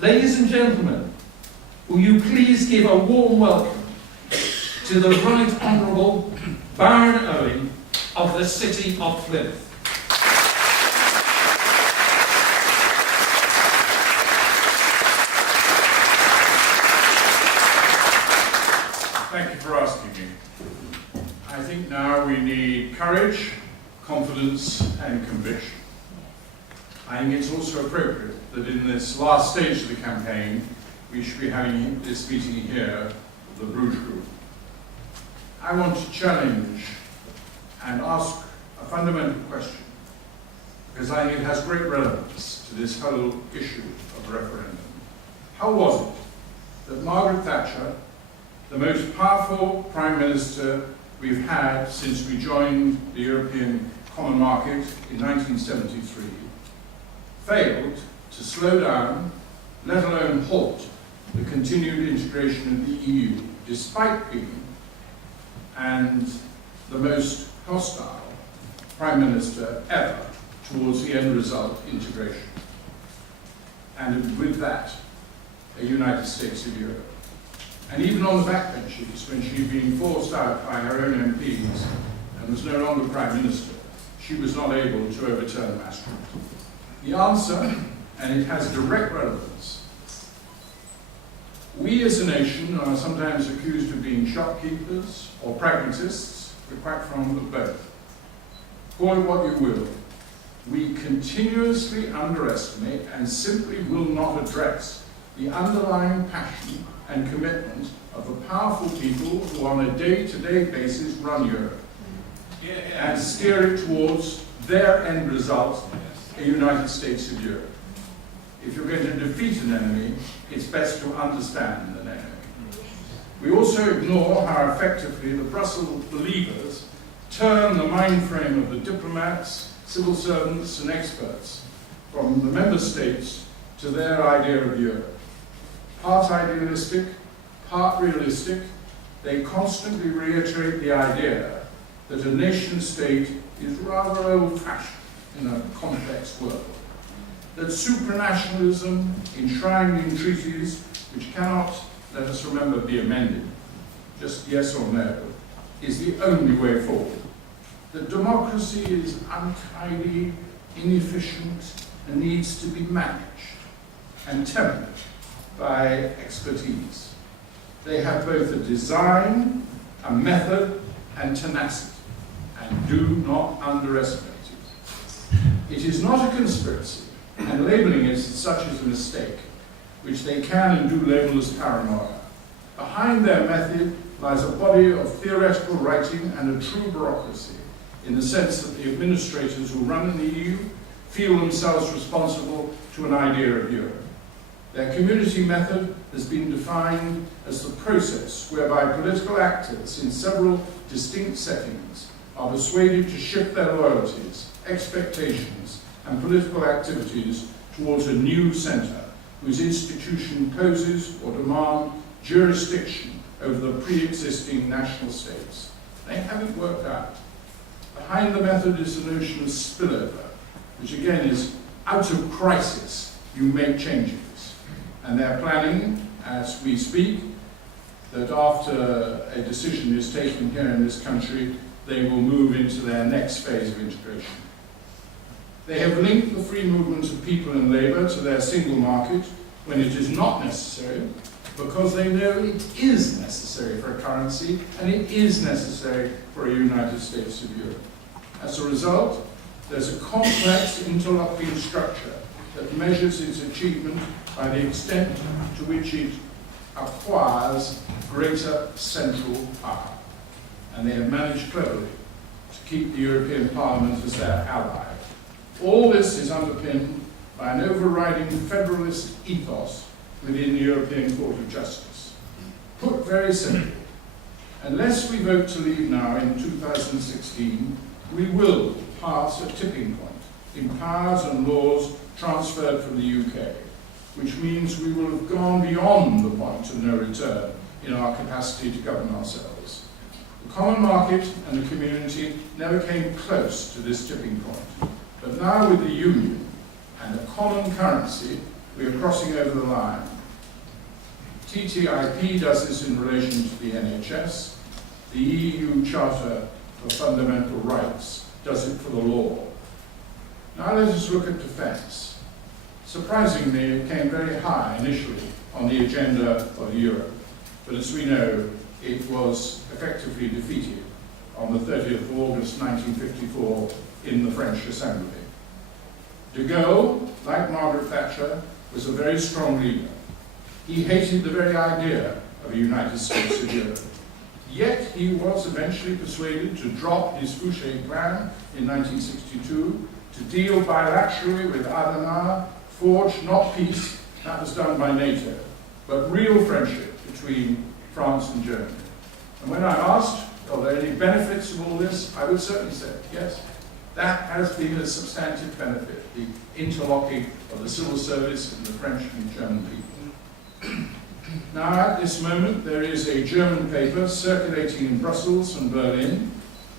Ladies and gentlemen, will you please give a warm welcome to the Right Honourable Baron Owen of the City of Plymouth. Thank you for asking me. I think now we need courage, confidence and conviction. I think it's also appropriate that in this last stage of the campaign we should be having this meeting here with the Bruges Group. I want to challenge and ask a fundamental question, because I think it has great relevance to this whole issue of referendum. How was it that Margaret Thatcher, the most powerful Prime Minister we've had since we joined the European Common Market in 1973, failed to slow down, let alone halt, the continued integration of the EU, despite being the most hostile Prime Minister ever towards the end result, integration. And with that, a United States of Europe. And even on the backbenches, when she'd been forced out by her own MPs and was no longer Prime Minister, she was not able to overturn Maastricht. The answer, and it has direct relevance, we as a nation are sometimes accused of being shopkeepers or pragmatists. We're quite fond of both. Call it what you will. We continuously underestimate and simply will not address the underlying passion and commitment of the powerful people who on a day-to-day basis run Europe and steer it towards their end result, a United States of Europe. If you're going to defeat an enemy, it's best to understand an enemy. We also ignore how effectively the Brussels believers turn the mind frame of the diplomats, civil servants and experts from the member states to their idea of Europe. Part idealistic, part realistic, they constantly reiterate the idea that a nation state is rather old-fashioned in a complex world, that supranationalism enshrined in treaties which cannot, let us remember, be amended, just yes or no, is the only way forward, that democracy is untidy, inefficient, and needs to be managed and tempered by expertise. They have both a design, a method, and tenacity, and do not underestimate it. It is not a conspiracy, and labeling it as such is a mistake, which they can and do label as paranoia. Behind their method lies a body of theoretical writing and a true bureaucracy, in the sense that the administrators who run in the EU feel themselves responsible to an idea of Europe. Their community method has been defined as the process whereby political actors in several distinct settings are persuaded to shift their loyalties, expectations, and political activities towards a new centre, whose institution poses or demand jurisdiction over the pre-existing national states. They haven't worked out. Behind the method is the notion of spillover, which again is out of crisis, you make changes. And they're planning, as we speak, that after a decision is taken here in this country, they will move into their next phase of integration. They have linked the free movement of people and labour to their single market when it is not necessary, because they know it is necessary for a currency and it is necessary for a United States of Europe. As a result, there's a complex interlocking structure that measures its achievement by the extent to which it acquires greater central power. And they have managed cleverly to keep the European Parliament as their ally. All this is underpinned by an overriding federalist ethos within the European Court of Justice. Put very simply, unless we vote to leave now in 2016, we will pass a tipping point in powers and laws transferred from the UK, which means we will have gone beyond the point of no return in our capacity to govern ourselves. The common market and the community never came close to this tipping point, but now with the Union and a common currency we are crossing over the line. TTIP does this in relation to the NHS. The EU Charter of Fundamental Rights does it for the law. Now let us look at defence. Surprisingly, it came very high initially on the agenda of Europe, but as we know, it was effectively defeated on the 30th of August 1954 in the French Assembly. De Gaulle, like Margaret Thatcher, was a very strong leader. He hated the very idea of a United States of Europe. Yet he was eventually persuaded to drop his Fouché plan in 1962 to deal bilaterally with Adenauer, forge not peace, that was done by NATO, but real friendship between France and Germany. And when I asked, are there any benefits of all this, I would certainly say yes. That has been a substantive benefit, the interlocking of the civil service and the French and German people. Now, at this moment, there is a German paper circulating in Brussels and Berlin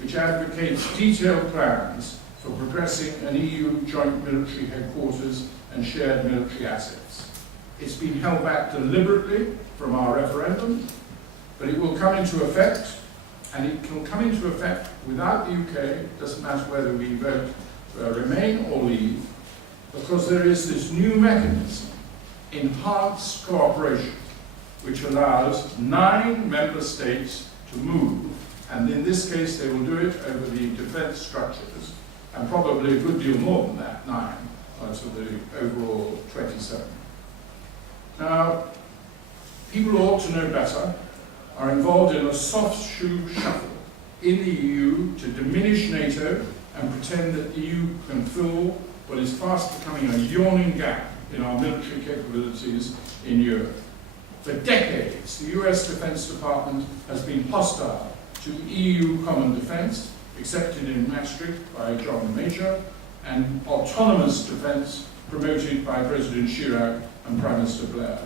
which advocates detailed plans for progressing an EU joint military headquarters and shared military assets. It's been held back deliberately from our referendum, but it will come into effect, and it will come into effect without the UK. It doesn't matter whether we vote remain or leave, because there is this new mechanism, enhanced cooperation, which allows 9 member states to move, and in this case they will do it over the defence structures, and probably a good deal more than that, 9, to the overall 27. Now, people who ought to know better are involved in a soft shoe shuffle in the EU to diminish NATO and pretend that the EU can fill what is fast becoming a yawning gap in our military capabilities in Europe. For decades, the US Defense Department has been hostile to EU common defense, accepted in Maastricht by John Major, and autonomous defense promoted by President Chirac and Prime Minister Blair.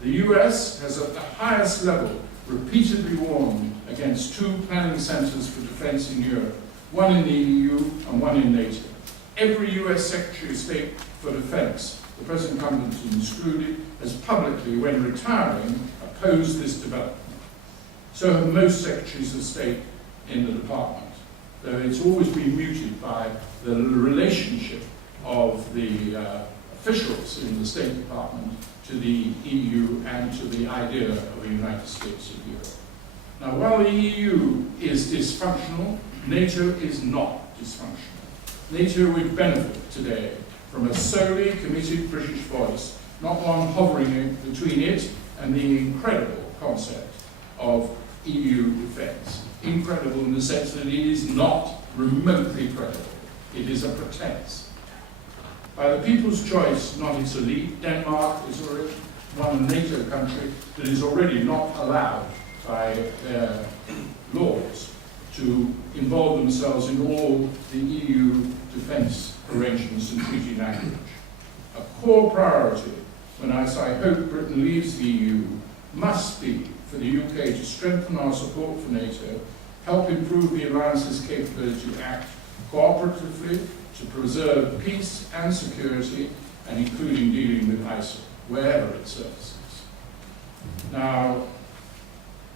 The US has at the highest level repeatedly warned against 2 planning centres for defence in Europe, one in the EU and one in NATO. Every US Secretary of State for Defence, the present incumbent included, has publicly, when retiring, opposed this development. So have most Secretaries of State in the department, though it's always been muted by the relationship of the officials in the State Department to the EU and to the idea of a United States of Europe. Now, while the EU is dysfunctional, NATO is not dysfunctional. NATO would benefit today from a solely committed British voice, not one hovering between it and the incredible concept of EU defence. Incredible in the sense that it is not remotely credible. It is a pretense. By the people's choice, not its elite, Denmark is already one NATO country that is already not allowed by their laws to involve themselves in all the EU defence arrangements and treaty language. A core priority, when I hope Britain leaves the EU, must be for the UK to strengthen our support for NATO, help improve the alliance's capability to act cooperatively to preserve peace and security, and including dealing with ISIL, wherever it surfaces. Now,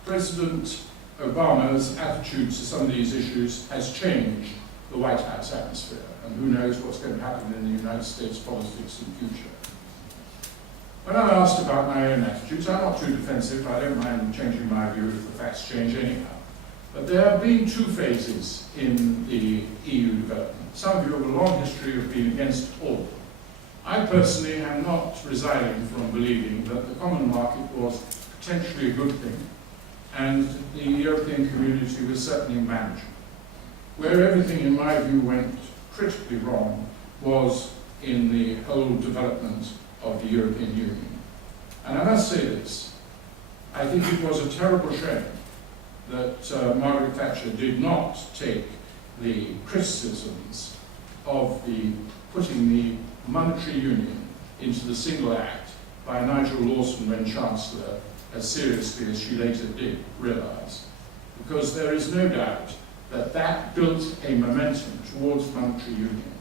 President Obama's attitude to some of these issues has changed the White House atmosphere, and who knows what's going to happen in the United States politics in the future. When I'm asked about my own attitudes, I'm not too defensive. I don't mind changing my view if the facts change anyhow. But there have been 2 phases in the EU development. Some of you have a long history of being against all of them. I personally am not residing from believing that the common market was potentially a good thing, and the European community was certainly manageable. Where everything, in my view, went critically wrong was in the whole development of the European Union. And I must say this, I think it was a terrible shame that Margaret Thatcher did not take the criticisms of the putting the monetary union into the single act by Nigel Lawson when Chancellor as seriously as she later did realise. Because there is no doubt that that built a momentum towards monetary union.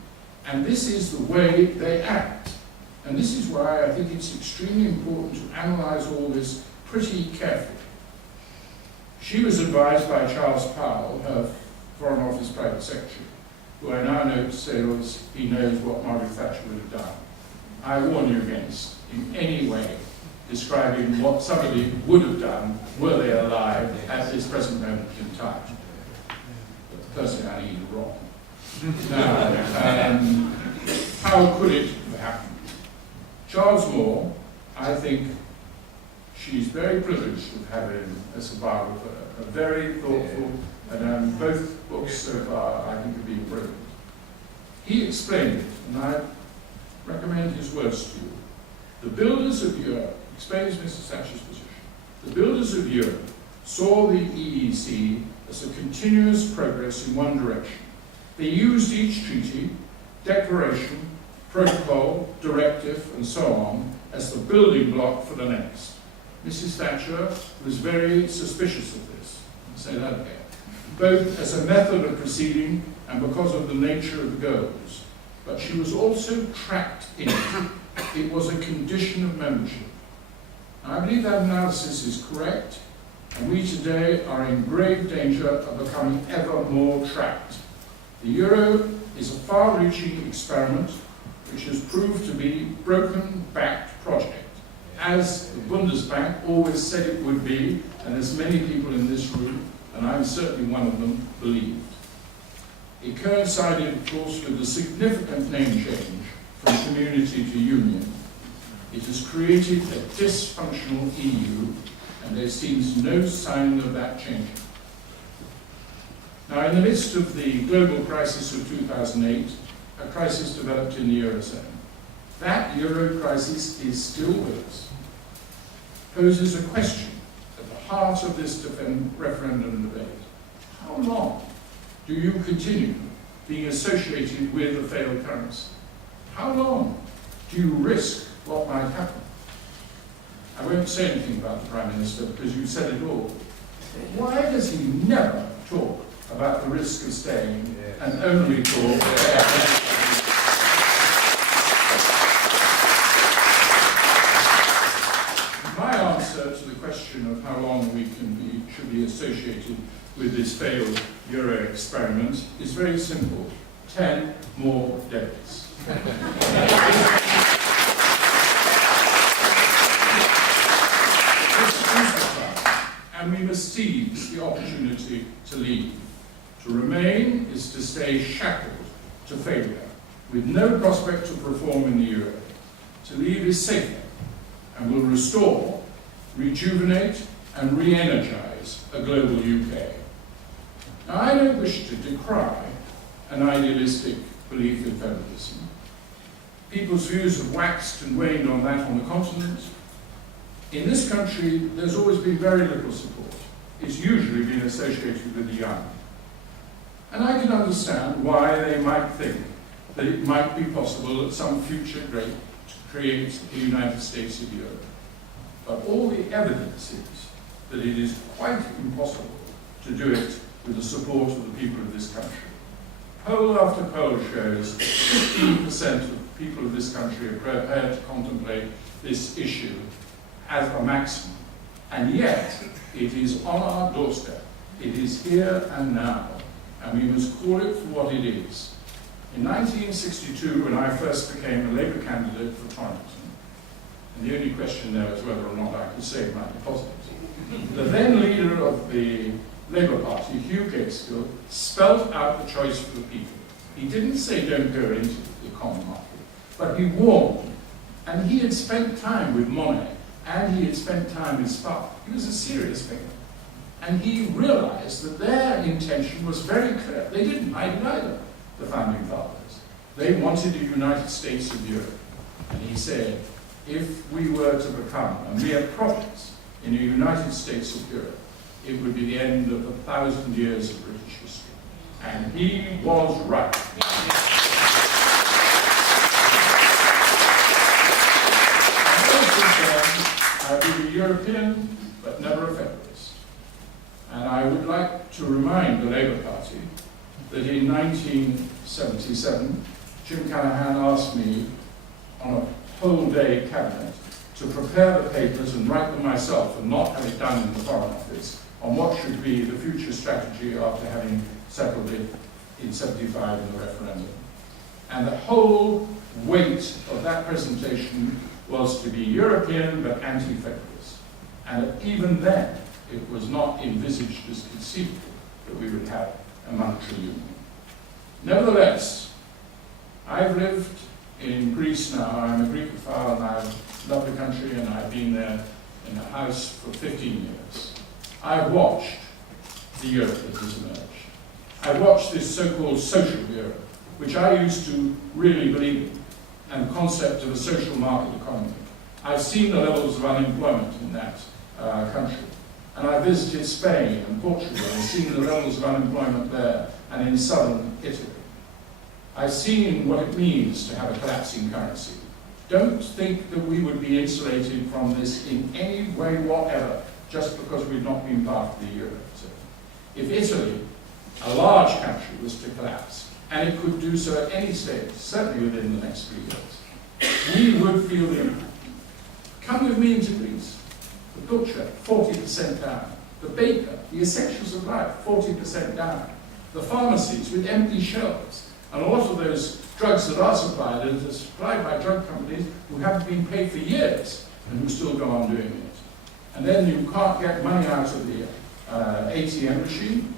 And this is the way they act. And this is why I think it's extremely important to analyse all this pretty carefully. She was advised by Charles Powell, her Foreign Office Private Secretary, who I now know to say he knows what Margaret Thatcher would have done. I warn you against, in any way, describing what somebody would have done were they alive at this present moment in time. But personally, I think you're wrong. Now, how could it have happened? Charles Moore, I think she's very privileged to have him as a biographer, a very thoughtful, and both books so far I think have been brilliant. He explained it, and I recommend his words to you. The builders of Europe, explains Mrs. Thatcher's position, the builders of Europe saw the EEC as a continuous progress in one direction. They used each treaty, declaration, protocol, directive, and so on, as the building block for the next. Mrs. Thatcher was very suspicious of this, I'll say that again, both as a method of proceeding and because of the nature of the goals. But she was also trapped in it. It was a condition of membership. I believe that analysis is correct, and we today are in grave danger of becoming ever more trapped. The euro is a far-reaching experiment which has proved to be a broken-backed project, as the Bundesbank always said it would be, and as many people in this room, and I'm certainly one of them, believed. It coincided, of course, with the significant name change from community to union. It has created a dysfunctional EU, and there seems no sign of that changing. Now, in the midst of the global crisis of 2008, a crisis developed in the Eurozone. That Euro crisis is still with us. Poses a question at the heart of this referendum debate. How long do you continue being associated with a failed currency? How long do you risk what might happen? I won't say anything about the Prime Minister because you said it all. Why does he never talk about the risk of staying and only talk My answer to the question of how long we should be associated with this failed Euro experiment is very simple. 10 more days. And we must seize the opportunity to leave. To remain is to stay shackled to failure, with no prospect of reform in the euro. To leave is safer, and will restore, rejuvenate, and re-energise a global UK. Now, I don't wish to decry an idealistic belief in federalism. People's views have waxed and waned on that on the continent. In this country, there's always been very little support. It's usually been associated with the young. And I can understand why they might think that it might be possible at some future date to create the United States of Europe. But all the evidence is that it is quite impossible to do it with the support of the people of this country. Poll after poll shows 15% of people of this country are prepared to contemplate this issue as a maximum. And yet, it is on our doorstep. It is here and now. And we must call it for what it is. In 1962, when I first became a Labour candidate for Torrington, and the only question there was whether or not I could save my deposit, the then leader of the Labour Party, Hugh Gateskill, spelt out the choice for the people. He didn't say don't go into the common market, but he warned. And he had spent time with Monet, and he had spent time with Spark. He was a serious figure. And he realized that their intention was very clear. They didn't hide it either, the founding fathers. They wanted a United States of Europe. And he said, if we were to become a mere province in a United States of Europe, it would be the end of 1,000 years of British history. And he was right. I've been a European, but never a federalist. And I would like to remind the Labour Party that in 1977, Jim Callaghan asked me on a whole-day cabinet to prepare the papers and write them myself and not have it done in the Foreign Office on what should be the future strategy after having settled it in '75 in the referendum. And the whole weight of that presentation was to be European but anti-federalist. And even then, it was not envisaged as conceivable that we would have a monetary union. Nevertheless, I've lived in Greece now. I'm a Greekophile and I love the country, and I've been there in a house for 15 years. I've watched the Europe that has emerged. I've watched this so-called social Europe, which I used to really believe in, and the concept of a social market economy. I've seen the levels of unemployment in that country. And I visited Spain and Portugal and seen the levels of unemployment there and in southern Italy. I've seen what it means to have a collapsing currency. Don't think that we would be insulated from this in any way whatever, just because we've not been part of the euro. So if Italy, a large country, was to collapse, and it could do so at any stage, certainly within the next 3 years, we would feel the impact. Come with me into Greece. The butcher, 40% down. The baker, the essentials of life, 40% down. The pharmacies with empty shelves. And a lot of those drugs that are supplied are supplied by drug companies who haven't been paid for years and who still go on doing it. And then you can't get money out of the ATM machine,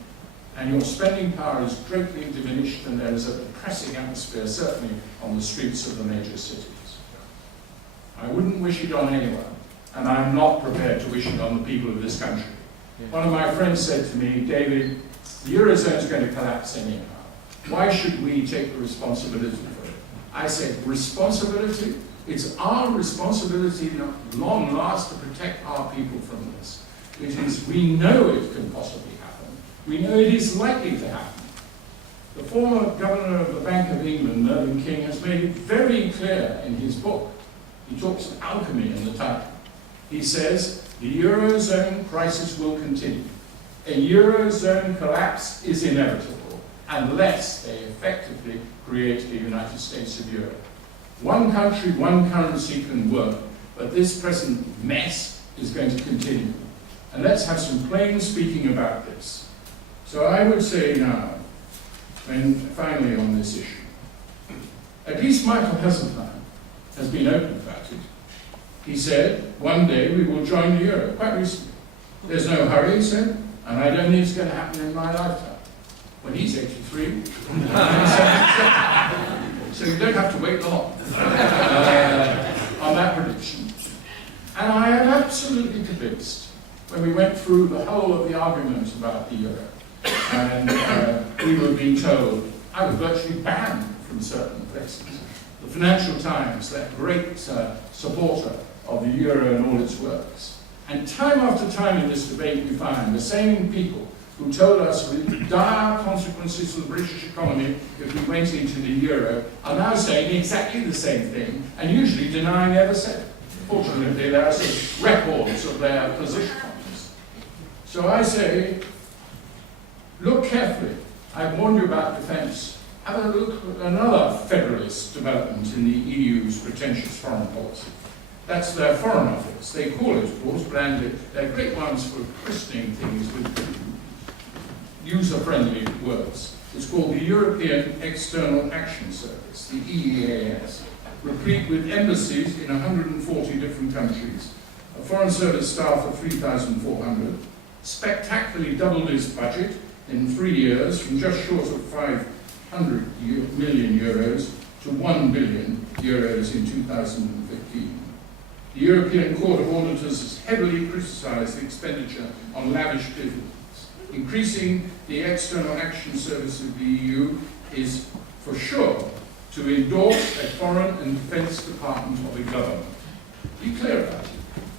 and your spending power is greatly diminished, and there is a depressing atmosphere, certainly on the streets of the major cities. I wouldn't wish it on anyone, and I'm not prepared to wish it on the people of this country. One of my friends said to me, David, the Eurozone is going to collapse anyhow. Why should we take the responsibility for it? I said, responsibility? It's our responsibility at long last to protect our people from this. It is, we know it can possibly happen. We know it is likely to happen. The former governor of the Bank of England, Mervyn King, has made it very clear in his book. He talks of alchemy in the title. He says, the Eurozone crisis will continue. A Eurozone collapse is inevitable unless they effectively create a United States of Europe. One country, one currency can work, but this present mess is going to continue. And let's have some plain speaking about this. So I would say now, and finally on this issue, at least Michael Heseltine has been open about it. He said, one day we will join the euro, quite recently. There's no hurry, he said, and I don't think it's going to happen in my lifetime. When he's 83, so you don't have to wait long on that prediction. And I am absolutely convinced, when we went through the whole of the argument about the euro, and we were being told, I was virtually banned from certain places. The Financial Times, that great supporter of the euro and all its works. And time after time in this debate we find the same people who told us with dire consequences for the British economy if we went into the euro, are now saying exactly the same thing, and usually denying ever said it. Fortunately, there are some records of their position on this. So I say, look carefully. I warned you about defence. Have a look at another federalist development in the EU's pretentious foreign policy. That's their Foreign Office. They call it, of course, branded. They're great ones for christening things with user-friendly words. It's called the European External Action Service, the EEAS, replete with embassies in 140 different countries, a foreign service staff of 3,400, spectacularly doubled its budget in 3 years from just short of 500 million euros to 1 billion euros in 2015. The European Court of Auditors has heavily criticised the expenditure on lavish dividends. Increasing the External Action Service of the EU is, for sure, to endorse a foreign and defence department of the government. Be clear about it.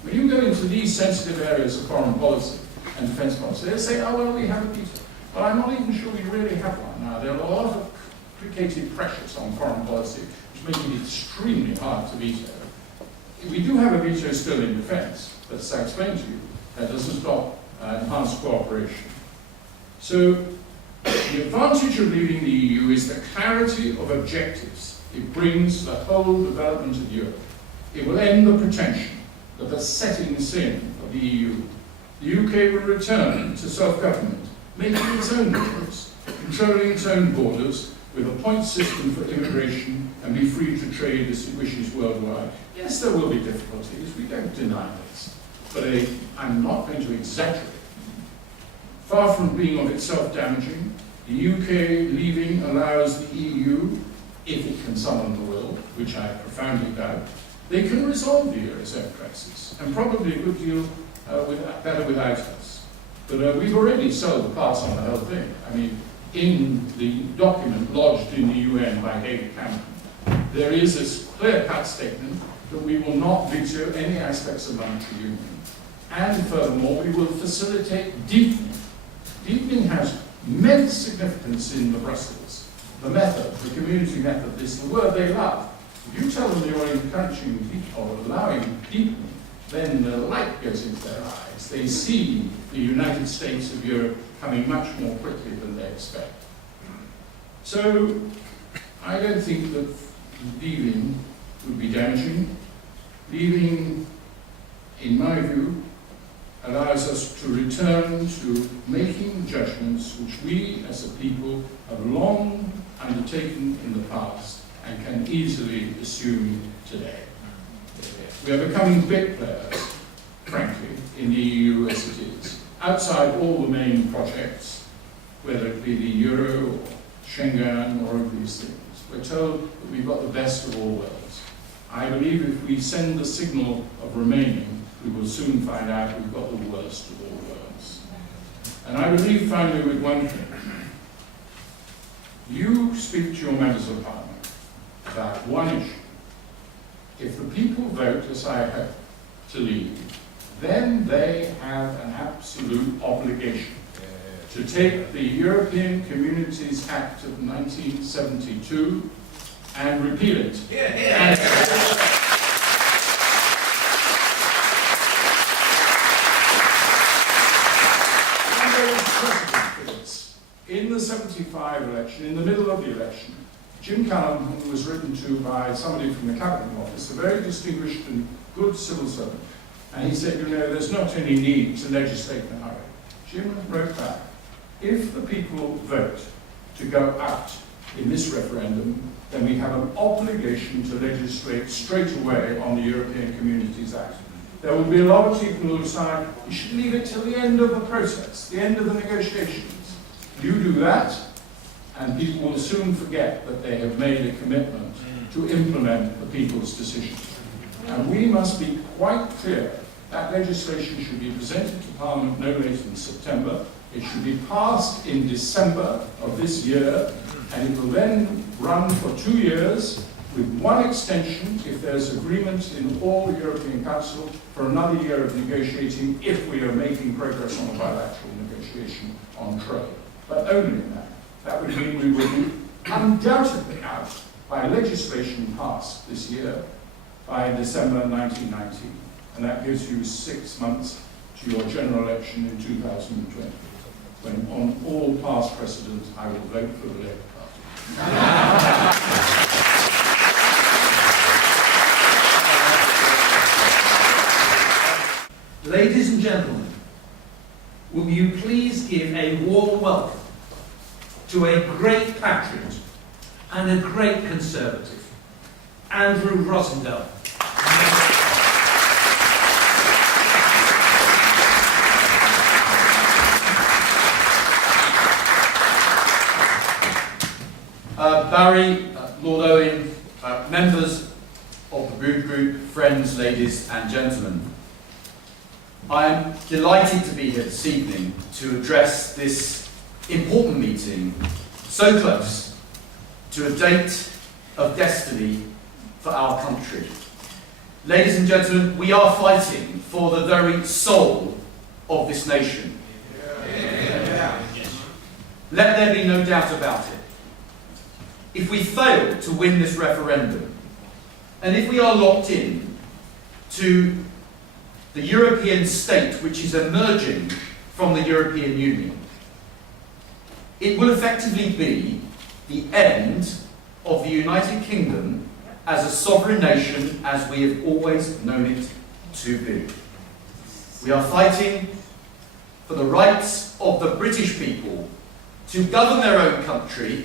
When you go into these sensitive areas of foreign policy and defence policy, they say, oh, well, we have a veto. But I'm not even sure we really have one now. There are a lot of complicated pressures on foreign policy, which make it extremely hard to veto. We do have a veto still in defence, but as I explained to you, that doesn't stop enhanced cooperation. So, the advantage of leaving the EU is the clarity of objectives it brings to the whole development of Europe. It will end the pretension of a setting sin of the EU. The UK will return to self-government, making its own laws, controlling its own borders, with a point system for immigration, and be free to trade as it wishes worldwide. Yes, there will be difficulties, we don't deny this, but I'm not going to exaggerate. Far from being of itself damaging, the UK leaving allows the EU, if it can summon the will, which I profoundly doubt, they can resolve the Eurozone crisis, and probably a good deal better without us. But we've already sold the pass on the whole thing. I mean, in the document lodged in the UN by David Cameron, there is this clear-cut statement that we will not veto any aspects of monetary union. And furthermore, we will facilitate deepening. Deepening has immense significance in the Brussels. The method, the community method, is the word they love. If you tell them you're encouraging or allowing deepening, then the light goes into their eyes. They see the United States of Europe coming much more quickly than they expect. So, I don't think that leaving would be damaging. Leaving, in my view, allows us to return to making judgments which we as a people have long undertaken in the past and can easily assume today. We are becoming big players, frankly, in the EU as it is. Outside all the main projects, whether it be the Euro or Schengen or all of these things, we're told that we've got the best of all worlds. I believe if we send the signal of remaining, we will soon find out we've got the worst of all worlds. And I believe finally with one thing. You speak to your members of parliament about one issue. If the people vote as I hope to leave, then they have an absolute obligation to take the European Communities Act of 1972 and repeal it. In the 75 election, in the middle of the election, Jim Callum, who was written to by somebody from the Cabinet Office, a very distinguished and good civil servant, and he said, you know, there's not any need to legislate in a hurry. Jim wrote back, if the people vote to go out in this referendum, then we have an obligation to legislate straight away on the European Communities Act. There will be a lot of people who will decide you should leave it till the end of the process, the end of the negotiations. You do that, and people will soon forget that they have made a commitment to implement the people's decision. And we must be quite clear that legislation should be presented to Parliament no later than September. It should be passed in December of this year, and it will then run for 2 years with one extension if there's agreement in all the European Council for another year of negotiating if we are making progress on a bilateral negotiation on trade. But only in that. That would mean we would be undoubtedly out by legislation passed this year by December 1990. And that gives you 6 months to your general election in 2020, when on all past precedent I will vote for the Labour Party. Ladies and gentlemen, will you please give a warm welcome to a great patriot and a great conservative, Andrew Rosindell. Barry, Lord Owen, members of the Bruges Group, friends, ladies and gentlemen. I am delighted to be here this evening to address this important meeting so close to a date of destiny for our country. Ladies and gentlemen, we are fighting for the very soul of this nation. Let there be no doubt about it. If we fail to win this referendum, and if we are locked in to the European state which is emerging from the European Union, it will effectively be the end of the United Kingdom as a sovereign nation as we have always known it to be. We are fighting for the rights of the British people to govern their own country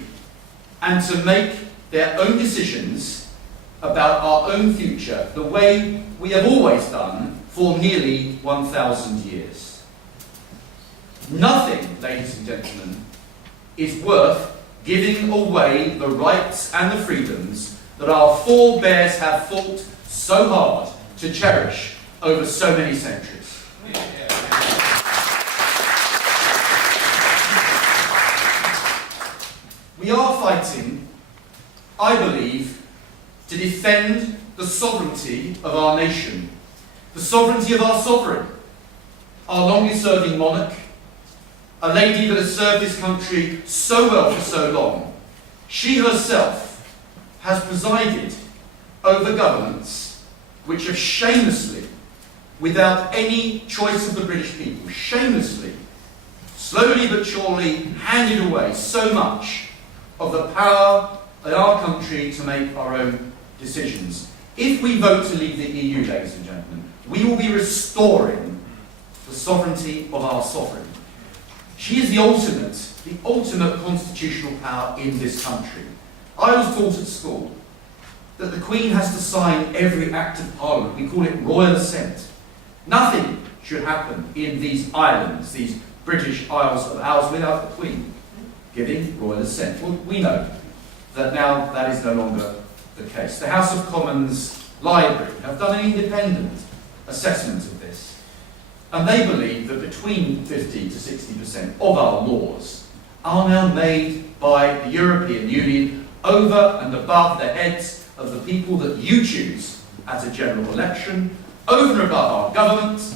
and to make their own decisions about our own future, the way we have always done for nearly 1,000 years. Nothing, ladies and gentlemen, is worth giving away the rights and the freedoms that our forebears have fought so hard to cherish over so many centuries. We are fighting, I believe, to defend the sovereignty of our nation, the sovereignty of our sovereign, our longest-serving monarch, a lady that has served this country so well for so long. She herself has presided over governments which have shamelessly, without any choice of the British people, shamelessly, slowly but surely handed away so much of the power in our country to make our own decisions. If we vote to leave the EU, ladies and gentlemen, we will be restoring the sovereignty of our sovereign. She is the ultimate constitutional power in this country. I was taught at school that the Queen has to sign every act of Parliament. We call it royal assent. Nothing should happen in these islands, these British Isles of ours, without the Queen giving royal assent. Well, we know that now that is no longer the case. The House of Commons Library have done an independent assessment of this, and they believe that between 50 to 60% of our laws are now made by the European Union over and above the heads of the people that you choose at a general election, over and above our government,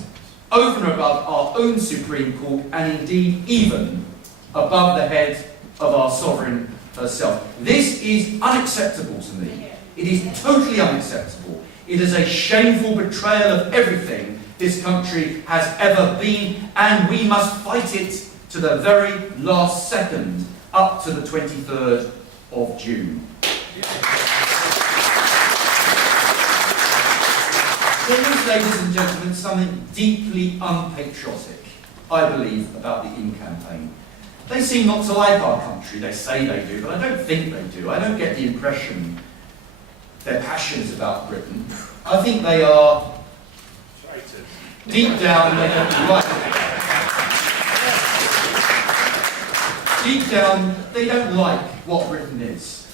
over and above our own Supreme Court, and indeed even above the head of our sovereign herself. This is unacceptable to me. It is totally unacceptable. It is a shameful betrayal of everything this country has ever been, and we must fight it to the very last second, up to the 23rd of June. There is, ladies and gentlemen, something deeply unpatriotic, I believe, about the In campaign. They seem not to like our country. They say they do, but I don't think they do. I don't get the impression they're passionate about Britain. I think they are, deep down, they don't like it. Deep down, they don't like what Britain is.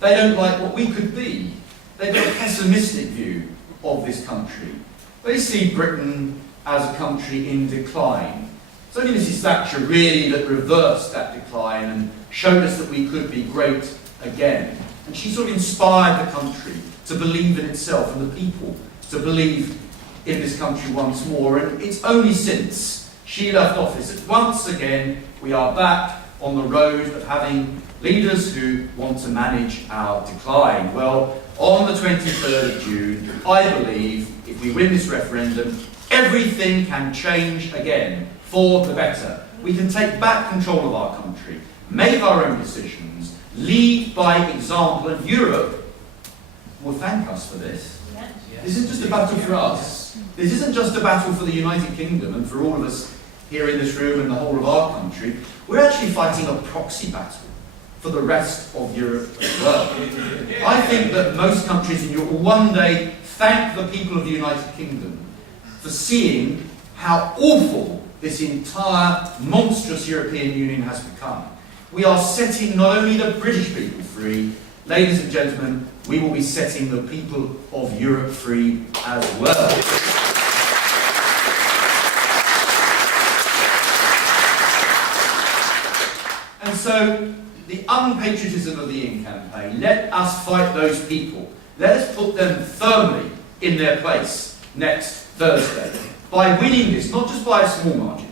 They don't like what we could be. They've got a pessimistic view of this country. They see Britain as a country in decline. It's only Mrs. Thatcher really that reversed that decline and showed us that we could be great again. And she sort of inspired the country to believe in itself and the people to believe in this country once more. And it's only since she left office that once again we are back on the road of having leaders who want to manage our decline. Well, on the 23rd of June, I believe if we win this referendum, everything can change again for the better. We can take back control of our country, make our own decisions, lead by example, and Europe will thank us for this. This isn't just a battle for us. This isn't just a battle for the United Kingdom and for all of us here in this room and the whole of our country. We're actually fighting a proxy battle for the rest of Europe as well. I think that most countries in Europe will one day thank the people of the United Kingdom for seeing how awful this entire monstrous European Union has become. We are setting not only the British people free, ladies and gentlemen, we will be setting the people of Europe free as well. And so, the unpatriotism of the In campaign, let us fight those people. Let us put them firmly in their place next Thursday by winning this, not just by a small margin.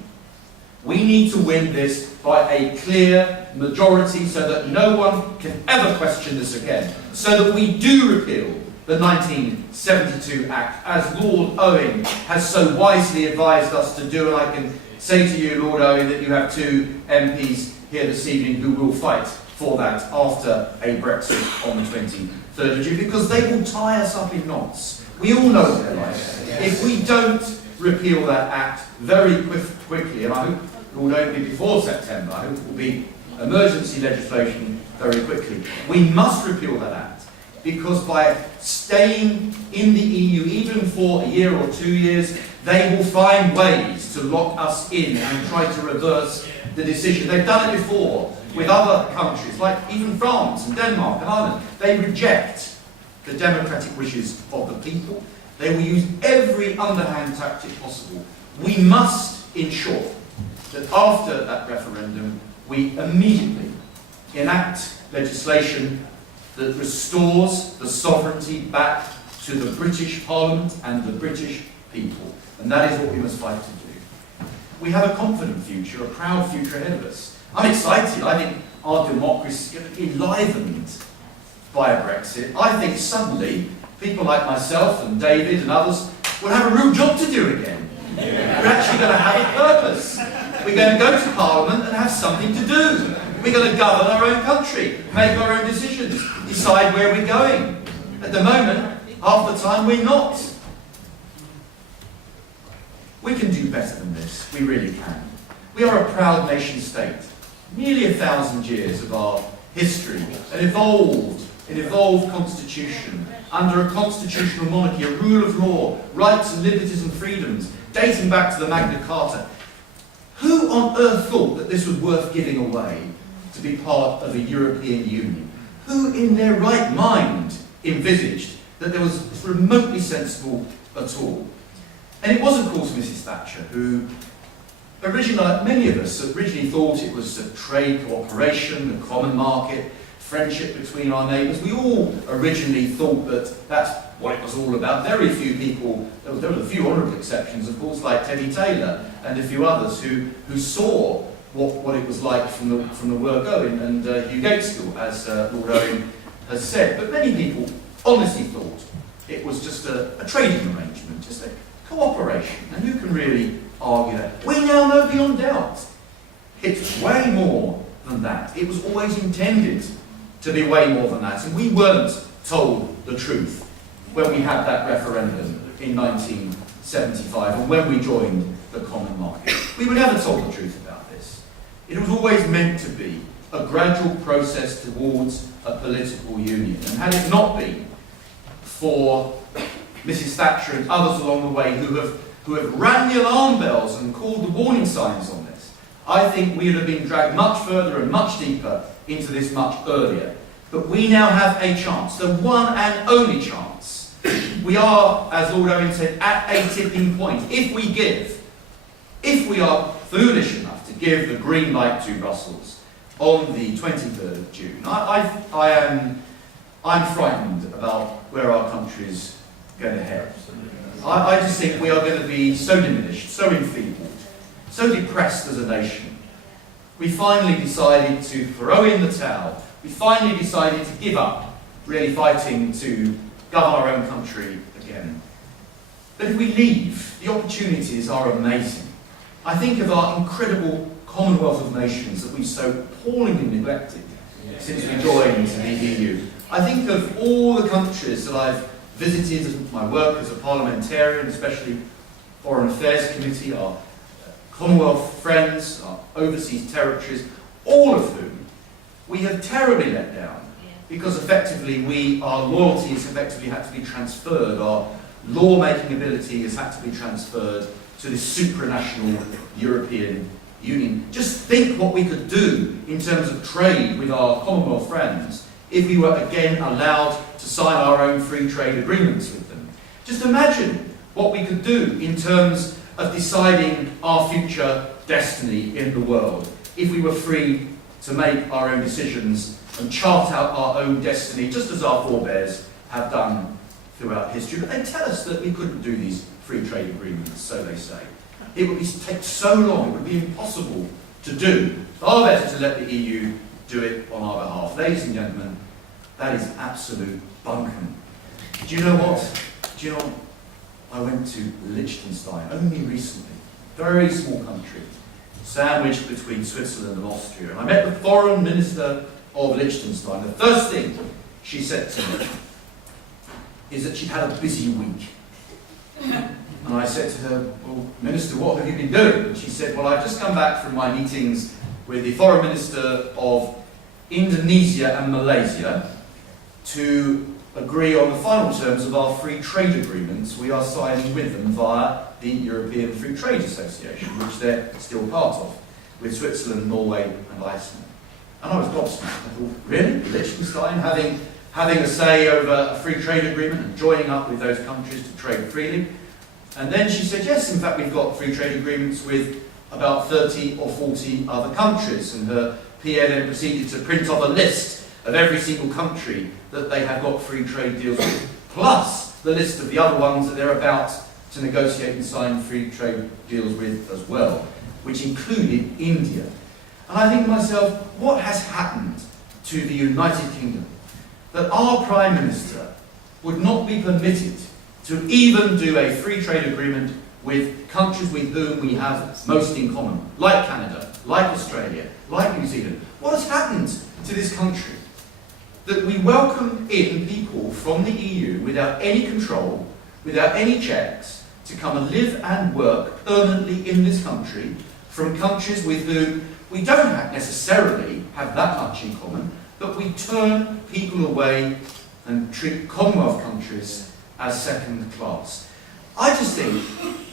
We need to win this by a clear majority so that no one can ever question this again, so that we do repeal the 1972 Act, as Lord Owen has so wisely advised us to do. And I can say to you, Lord Owen, that you have two MPs here this evening who will fight for that after a Brexit on the 23rd 3rd of June, because they will tie us up in knots. We all know what they're like. If we don't repeal that act very quickly, and I hope it will only be before September, I hope it will be emergency legislation very quickly, we must repeal that act, because by staying in the EU, even for a year or 2 years, they will find ways to lock us in and try to reverse the decision. They've done it before with other countries, like even France and Denmark and Ireland. They reject the democratic wishes of the people. They will use every underhand tactic possible. We must ensure that after that referendum, we immediately enact legislation that restores the sovereignty back to the British Parliament and the British people. And that is what we must fight to do. We have a confident future, a proud future ahead of us. I'm excited. I think our democracy is going to be enlivened by a Brexit. I think suddenly people like myself and David and others will have a real job to do again. We're actually going to have a purpose. We're going to go to Parliament and have something to do. We're going to govern our own country, make our own decisions, decide where we're going. At the moment, half the time we're not. We can do better than this. We really can. We are a proud nation state. Nearly 1,000 years of our history, an evolved constitution, under a constitutional monarchy, a rule of law, rights and liberties and freedoms, dating back to the Magna Carta. Who on earth thought that this was worth giving away to be part of a European Union? Who in their right mind envisaged that there was remotely sensible at all? And it was, of course, Mrs. Thatcher who originally, like many of us, originally thought it was a trade cooperation, a common market, friendship between our neighbours. We all originally thought that that's what it was all about. Very few people, there were a few honourable exceptions, of course, like Teddy Taylor and a few others who saw what it was like from the word Owen and Hugh Gateskill, as Lord Owen has said. But many people honestly thought it was just a trading arrangement, just a cooperation. And who can really argue that? We now know beyond doubt it's way more than that. It was always intended to be way more than that. And we weren't told the truth when we had that referendum in 1975 and when we joined the common market. We were never told the truth about this. It was always meant to be a gradual process towards a political union. And had it not been for Mrs. Thatcher and others along the way who have rang the alarm bells and called the warning signs on this, I think we would have been dragged much further and much deeper into this much earlier. But we now have a chance, the one and only chance. We are, as Lord Owen said, at a tipping point. If we are foolish enough to give the green light to Brussels on the 23rd of June, I'm frightened about where our country's going to head. I just think we are going to be so diminished, so enfeebled, so depressed as a nation. We finally decided to throw in the towel. We finally decided to give up really fighting to govern our own country again. But if we leave, the opportunities are amazing. I think of our incredible Commonwealth of Nations that we've so appallingly neglected since we joined the EU. I think of all the countries that I've visited as my work as a parliamentarian, especially Foreign Affairs Committee, our Commonwealth friends, our overseas territories, all of whom we have terribly let down because effectively our loyalties effectively had to be transferred, our law-making ability has had to be transferred to this supranational European Union. Just think what we could do in terms of trade with our Commonwealth friends if we were again allowed to sign our own free trade agreements with them. Just imagine what we could do in terms of deciding our future destiny in the world if we were free to make our own decisions and chart out our own destiny, just as our forebears have done throughout history. But they tell us that we couldn't do these free trade agreements, so they say. It would take so long, it would be impossible to do. Far better to let the EU do it on our behalf. Ladies and gentlemen, that is absolute bunkum. Do you know what? I went to Liechtenstein only recently, very small country, sandwiched between Switzerland and Austria. And I met the foreign minister of Liechtenstein. The first thing she said to me is that she'd had a busy week. And I said to her, well, Minister, what have you been doing? And she said, well, I've just come back from my meetings with the Foreign Minister of Indonesia and Malaysia to agree on the final terms of our free trade agreements we are signing with them via the European Free Trade Association, which they're still part of, with Switzerland, Norway and Iceland. And I was gobsmacked. I thought, really? Liechtenstein having a say over a free trade agreement and joining up with those countries to trade freely? And then she said, yes, in fact, we've got free trade agreements with about 30 or 40 other countries. And her PA then proceeded to print off a list of every single country that they have got free trade deals with, plus the list of the other ones that they're about to negotiate and sign free trade deals with as well, which included India. And I think to myself, what has happened to the United Kingdom that our Prime Minister would not be permitted to even do a free trade agreement with countries with whom we have most in common, like Canada, like Australia, like New Zealand? What has happened to this country that we welcome in people from the EU without any control, without any checks, to come and live and work permanently in this country from countries with whom we don't necessarily have that much in common, but we turn people away and treat Commonwealth countries as second class? I just think,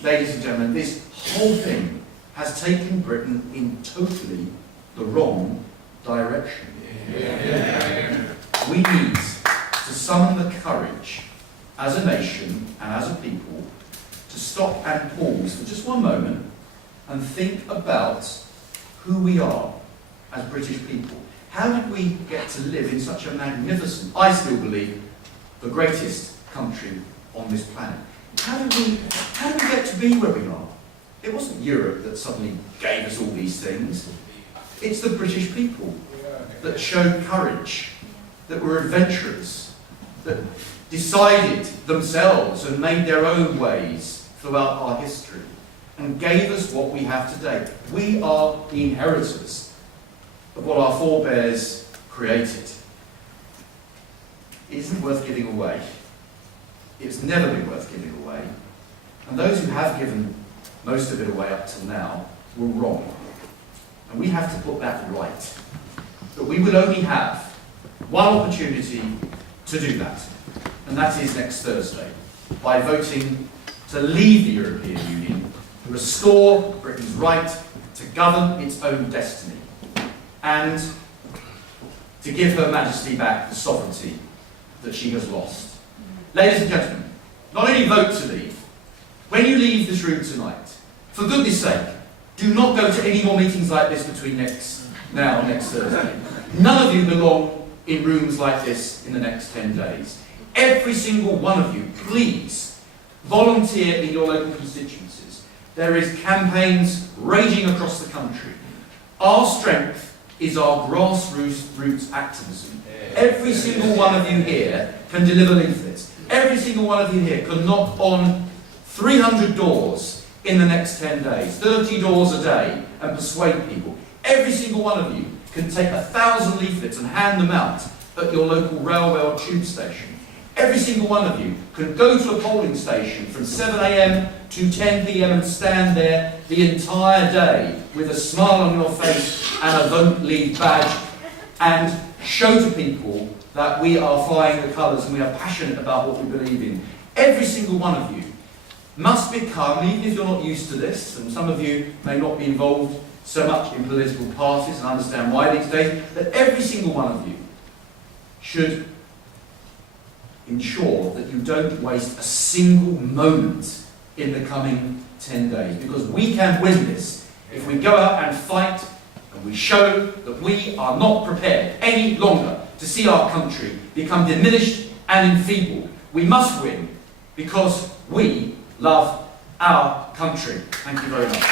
ladies and gentlemen, this whole thing has taken Britain in totally the wrong direction. We need to summon the courage as a nation and as a people to stop and pause for just one moment and think about who we are as British people. How did we get to live in such a magnificent, I still believe, the greatest country on this planet? How did we get to be where we are? It wasn't Europe that suddenly gave us all these things. It's the British people that showed courage, that were adventurous, that decided themselves and made their own ways throughout our history and gave us what we have today. We are the inheritors of what our forebears created. It isn't worth giving away. It's never been worth giving away. And those who have given most of it away up till now were wrong. And we have to put that right. But we will only have one opportunity to do that. And that is next Thursday, by voting to leave the European Union, to restore Britain's right to govern its own destiny, and to give Her Majesty back the sovereignty that she has lost. Ladies and gentlemen, not only vote to leave, when you leave this room tonight, for goodness sake, do not go to any more meetings like this between now and next Thursday. None of you belong in rooms like this in the next 10 days. Every single one of you, please, volunteer in your local constituencies. There is campaigns raging across the country. Our strength is our grassroots activism. Every single one of you here can deliver leaflets. Every single one of you here can knock on 300 doors in the next 10 days, 30 doors a day, and persuade people. Every single one of you can take 1,000 leaflets and hand them out at your local railway or tube station. Every single one of you can go to a polling station from 7 a.m. to 10 p.m. and stand there the entire day with a smile on your face and a Vote Leave badge and show to people that we are flying the colours and we are passionate about what we believe in. Every single one of you must become, even if you're not used to this, and some of you may not be involved so much in political parties and understand why these days, but every single one of you should ensure that you don't waste a single moment in the coming 10 days, because we can win this if we go out and fight and we show that we are not prepared any longer to see our country become diminished and enfeebled. We must win because we love our country. Thank you very much.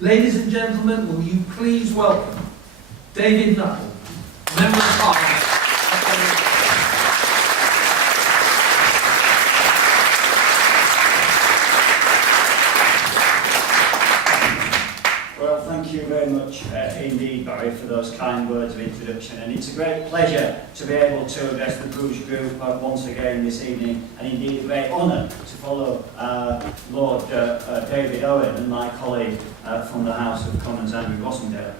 Ladies and gentlemen, will you please welcome David Nuttall, Member of Parliament. those kind words of introduction, and it's a great pleasure to be able to address the Bruges group once again this evening, and indeed a great honour to follow Lord David Owen and my colleague from the House of Commons, Andrew Rosindell.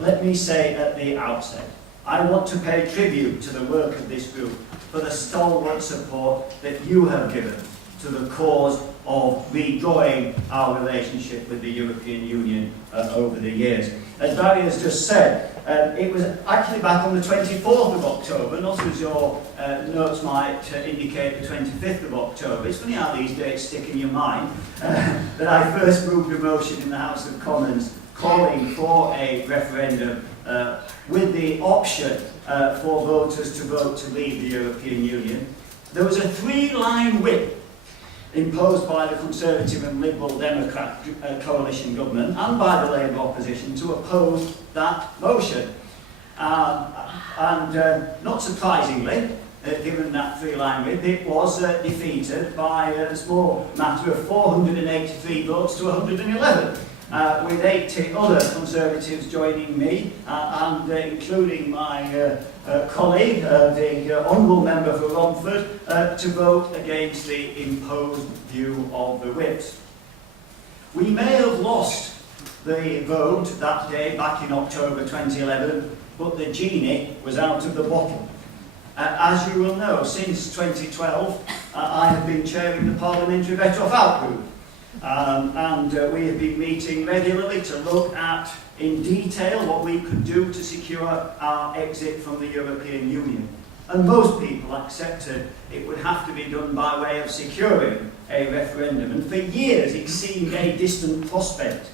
Let me say at the outset, I want to pay tribute to the work of this group for the stalwart support that you have given to the cause of redrawing our relationship with the European Union over the years. As Barry has just said, it was actually back on the 24th of October, not as your notes might indicate the 25th of October. It's funny how these dates stick in your mind, that I first moved a motion in the House of Commons calling for a referendum with the option for voters to vote to leave the European Union. There was a 3-line whip imposed by the Conservative and Liberal Democrat coalition government and by the Labour opposition to oppose that motion. Not surprisingly, given that 3-line whip, it was defeated by a small matter of 483 votes to 111. With 80 other Conservatives joining me, and including my colleague, the Honourable Member for Romford, to vote against the imposed view of the whips. We may have lost the vote that day back in October 2011, but the genie was out of the bottle. As you will know, since 2012, I have been chairing the Parliamentary Better Off Out Group. We have been meeting regularly to look at, in detail, what we could do to secure our exit from the European Union. And most people accepted it would have to be done by way of securing a referendum. And for years it seemed a distant prospect.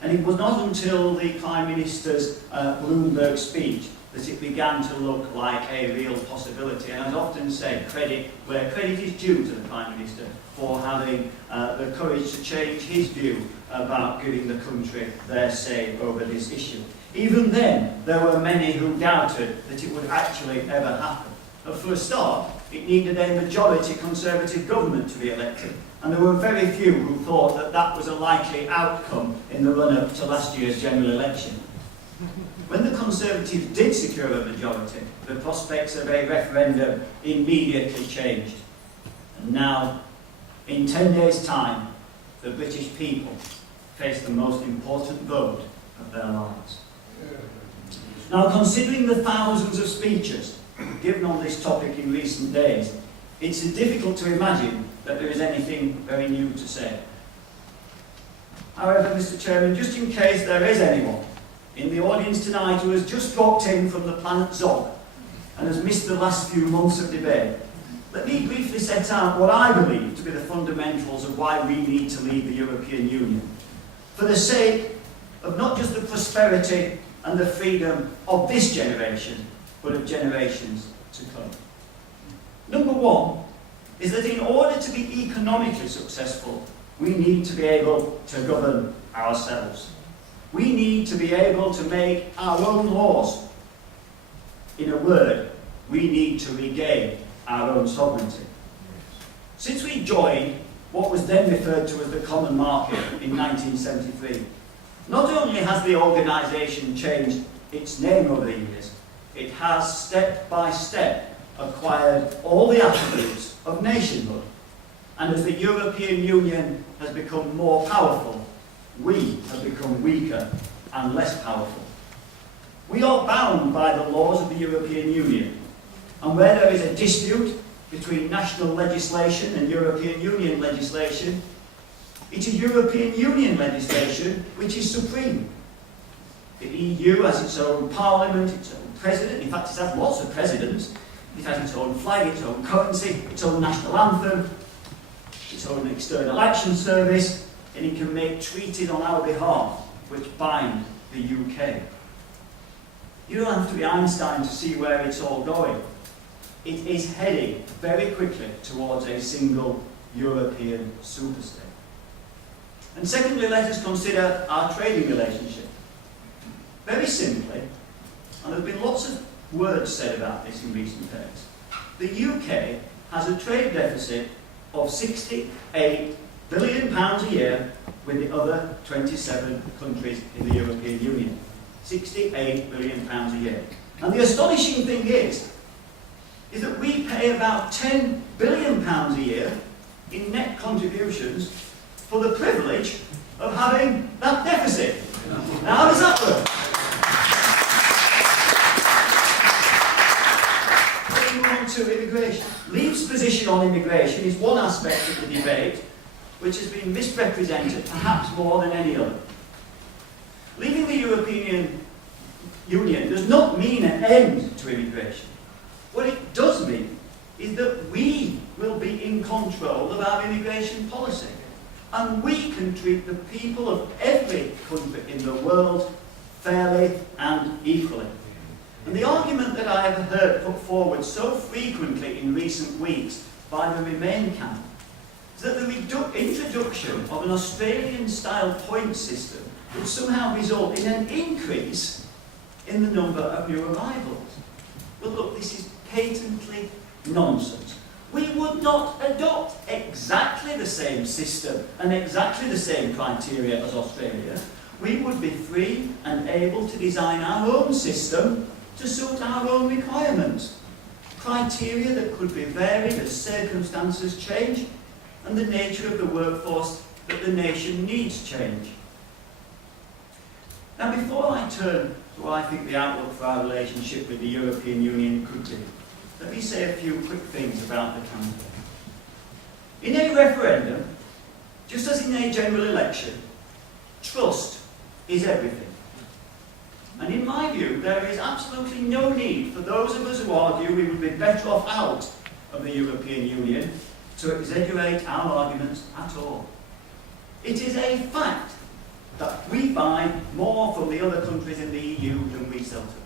And it was not until the Prime Minister's Bloomberg speech that it began to look like a real possibility. And I'd often say credit where credit is due to the Prime Minister for having the courage to change his view about giving the country their say over this issue. Even then, there were many who doubted that it would actually ever happen. But for a start, it needed a majority Conservative government to be elected, and there were very few who thought that that was a likely outcome in the run-up to last year's general election. When the Conservatives did secure a majority, the prospects of a referendum immediately changed. And now, in 10 days' time, the British people face the most important vote of their lives. Now, considering the thousands of speeches given on this topic in recent days, it's difficult to imagine that there is anything very new to say. However, Mr. Chairman, just in case there is anyone in the audience tonight who has just dropped in from the planet Zog and has missed the last few months of debate, let me briefly set out what I believe to be the fundamentals of why we need to leave the European Union, for the sake of not just the prosperity and the freedom of this generation, but of generations to come. Number one is that in order to be economically successful, we need to be able to govern ourselves. We need to be able to make our own laws. In a word, we need to regain our own sovereignty. Since we joined what was then referred to as the Common Market in 1973, not only has the organisation changed its name over the years, it has step by step acquired all the attributes of nationhood. And as the European Union has become more powerful, we have become weaker and less powerful. We are bound by the laws of the European Union, and where there is a dispute between national legislation and European Union legislation, it is European Union legislation which is supreme. The EU has its own parliament, its own president, in fact it has lots of presidents, it has its own flag, its own currency, its own national anthem, its own external action service, and it can make treaties on our behalf which bind the UK. You don't have to be Einstein to see where it's all going. It is heading very quickly towards a single European superstate. And secondly, let us consider our trading relationship. Very simply, and there have been lots of words said about this in recent days, the UK has a trade deficit of £68 billion a year with the other 27 countries in the European Union. £68 billion a year. And the astonishing thing is that we pay about £10 billion a year in net contributions for the privilege of having that deficit. Now, how does that work? Let's move on to immigration. Leave's position on immigration is one aspect of the debate which has been misrepresented perhaps more than any other. Leaving the European Union does not mean an end to immigration. What it does mean is that we will be in control of our immigration policy. And we can treat the people of every country in the world fairly and equally. And the argument that I have heard put forward so frequently in recent weeks by the Remain camp is that the introduction of an Australian-style point system would somehow result in an increase in the number of new arrivals. Well, look, this is patently nonsense. We would not adopt exactly the same system and exactly the same criteria as Australia. We would be free and able to design our own system to suit our own requirements. Criteria that could be varied as circumstances change and the nature of the workforce that the nation needs change. Now, before I turn to what I think the outlook for our relationship with the European Union could be, let me say a few quick things about the campaign. In a referendum, just as in a general election, trust is everything. And in my view, there is absolutely no need for those of us who argue we would be better off out of the European Union to exaggerate our arguments at all. It is a fact that we buy more from the other countries in the EU than we sell to them.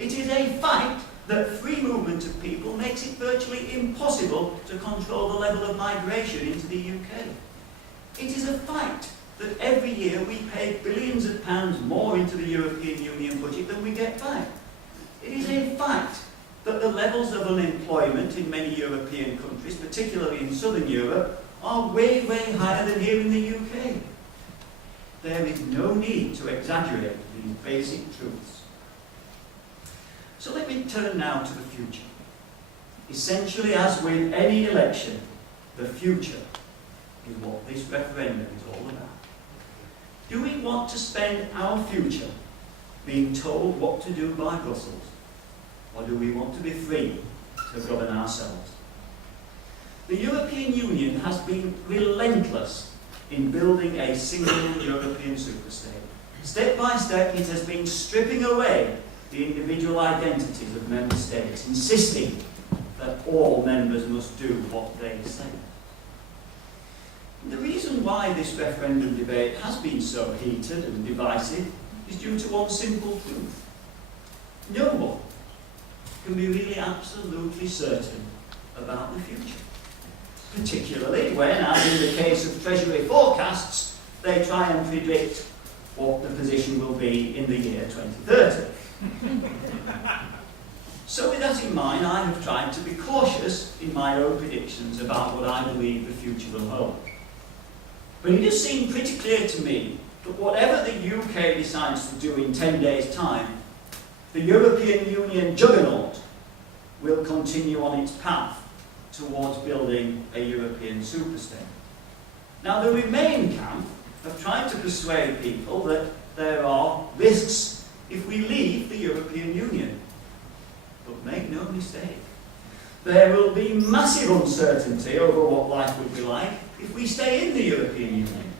It is a fact that free movement of people makes it virtually impossible to control the level of migration into the UK. It is a fact that every year we pay billions of pounds more into the European Union budget than we get back. It is a fact that the levels of unemployment in many European countries, particularly in southern Europe, are way, way higher than here in the UK. There is no need to exaggerate these basic truths. So let me turn now to the future. Essentially, as with any election, the future is what this referendum is all about. Do we want to spend our future being told what to do by Brussels, or do we want to be free to govern ourselves? The European Union has been relentless in building a single European superstate. Step by step, it has been stripping away the individual identities of member states, insisting that all members must do what they say. And the reason why this referendum debate has been so heated and divisive is due to one simple truth. No one can be really absolutely certain about the future. Particularly when, as in the case of Treasury forecasts, they try and predict what the position will be in the year 2030. So with that in mind, I have tried to be cautious in my own predictions about what I believe the future will hold. But it does seem pretty clear to me that whatever the UK decides to do in 10 days' time, the European Union juggernaut will continue on its path towards building a European superstate. Now, the Remain camp have tried to persuade people that there are risks if we leave the European Union. But make no mistake, there will be massive uncertainty over what life would be like if we stay in the European Union.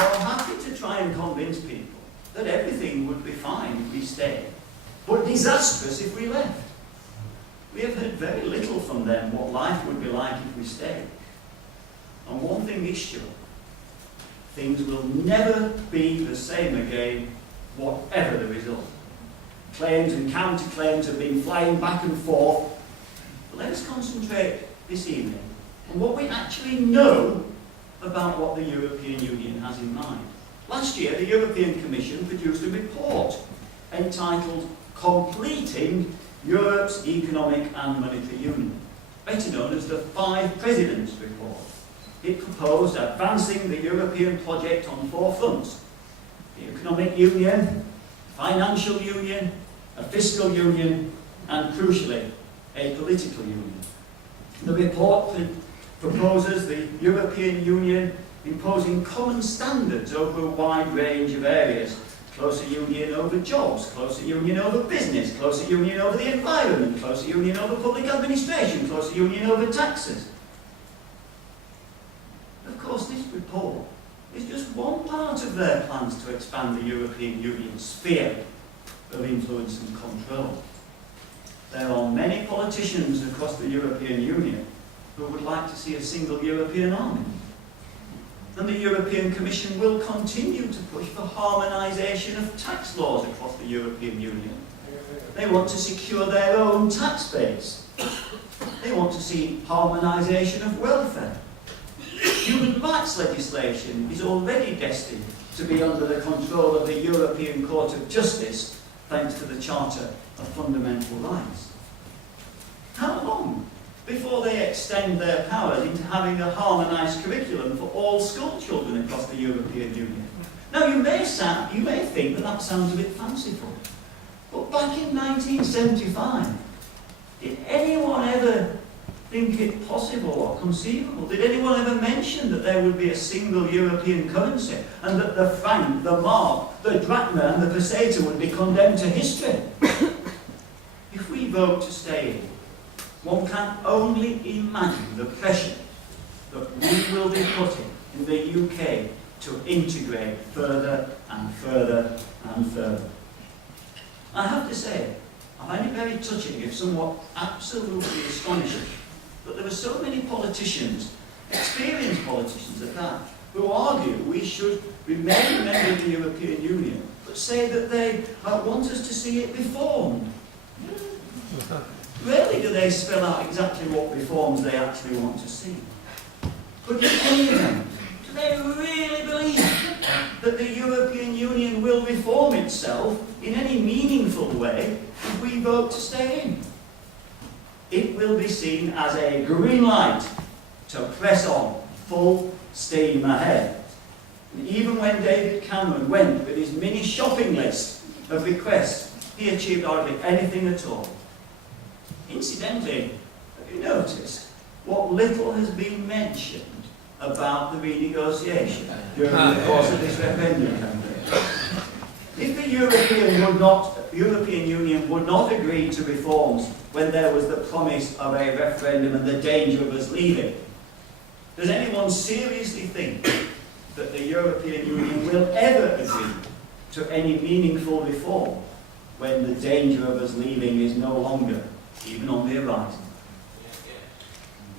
I'm happy to try and convince people that everything would be fine if we stayed, but disastrous if we left. We have heard very little from them what life would be like if we stayed. And one thing is sure, things will never be the same again, whatever the result. Claims and counterclaims have been flying back and forth. But let us concentrate this evening on what we actually know about what the European Union has in mind. Last year, the European Commission produced a report entitled Completing Europe's Economic and Monetary Union, better known as the Five Presidents' Report. it proposed advancing the European project on 4 fronts: the economic union, financial union, a fiscal union, and crucially, a political union. The report proposes the European Union imposing common standards over a wide range of areas: closer union over jobs, closer union over business, closer union over the environment, closer union over public administration, closer union over taxes. Of course, this report is just one part of their plans to expand the European Union's sphere of influence and control. There are many politicians across the European Union who would like to see a single European army. And the European Commission will continue to push for harmonisation of tax laws across the European Union. They want to secure their own tax base. They want to see harmonisation of welfare. Human rights legislation is already destined to be under the control of the European Court of Justice, thanks to the Charter of Fundamental Rights. How long before they extend their powers into having a harmonised curriculum for all school children across the European Union? Now, you may think that that sounds a bit fanciful, but back in 1975, did anyone ever think it possible or conceivable? Did anyone ever mention that there would be a single European currency and that the franc, the mark, the drachma and the peseta would be condemned to history? If we vote to stay in, one can only imagine the pressure that we will be putting in the UK to integrate further and further and further. I have to say, I find it very touching, if somewhat absolutely astonishing, that there are so many politicians, experienced politicians at that, who argue we should remain a member of the European Union, but say that they want us to see it reformed. Rarely do they spell out exactly what reforms they actually want to see. But in any event, do they really believe that the European Union will reform itself in any meaningful way if we vote to stay in? It will be seen as a green light to press on, full steam ahead. And even when David Cameron went with his mini shopping list of requests, he achieved hardly anything at all. Incidentally, have you noticed what little has been mentioned about the renegotiation during the course of this referendum campaign? If the European Union would not agree to reforms when there was the promise of a referendum and the danger of us leaving, does anyone seriously think that the European Union will ever agree to any meaningful reform when the danger of us leaving is no longer even on the horizon?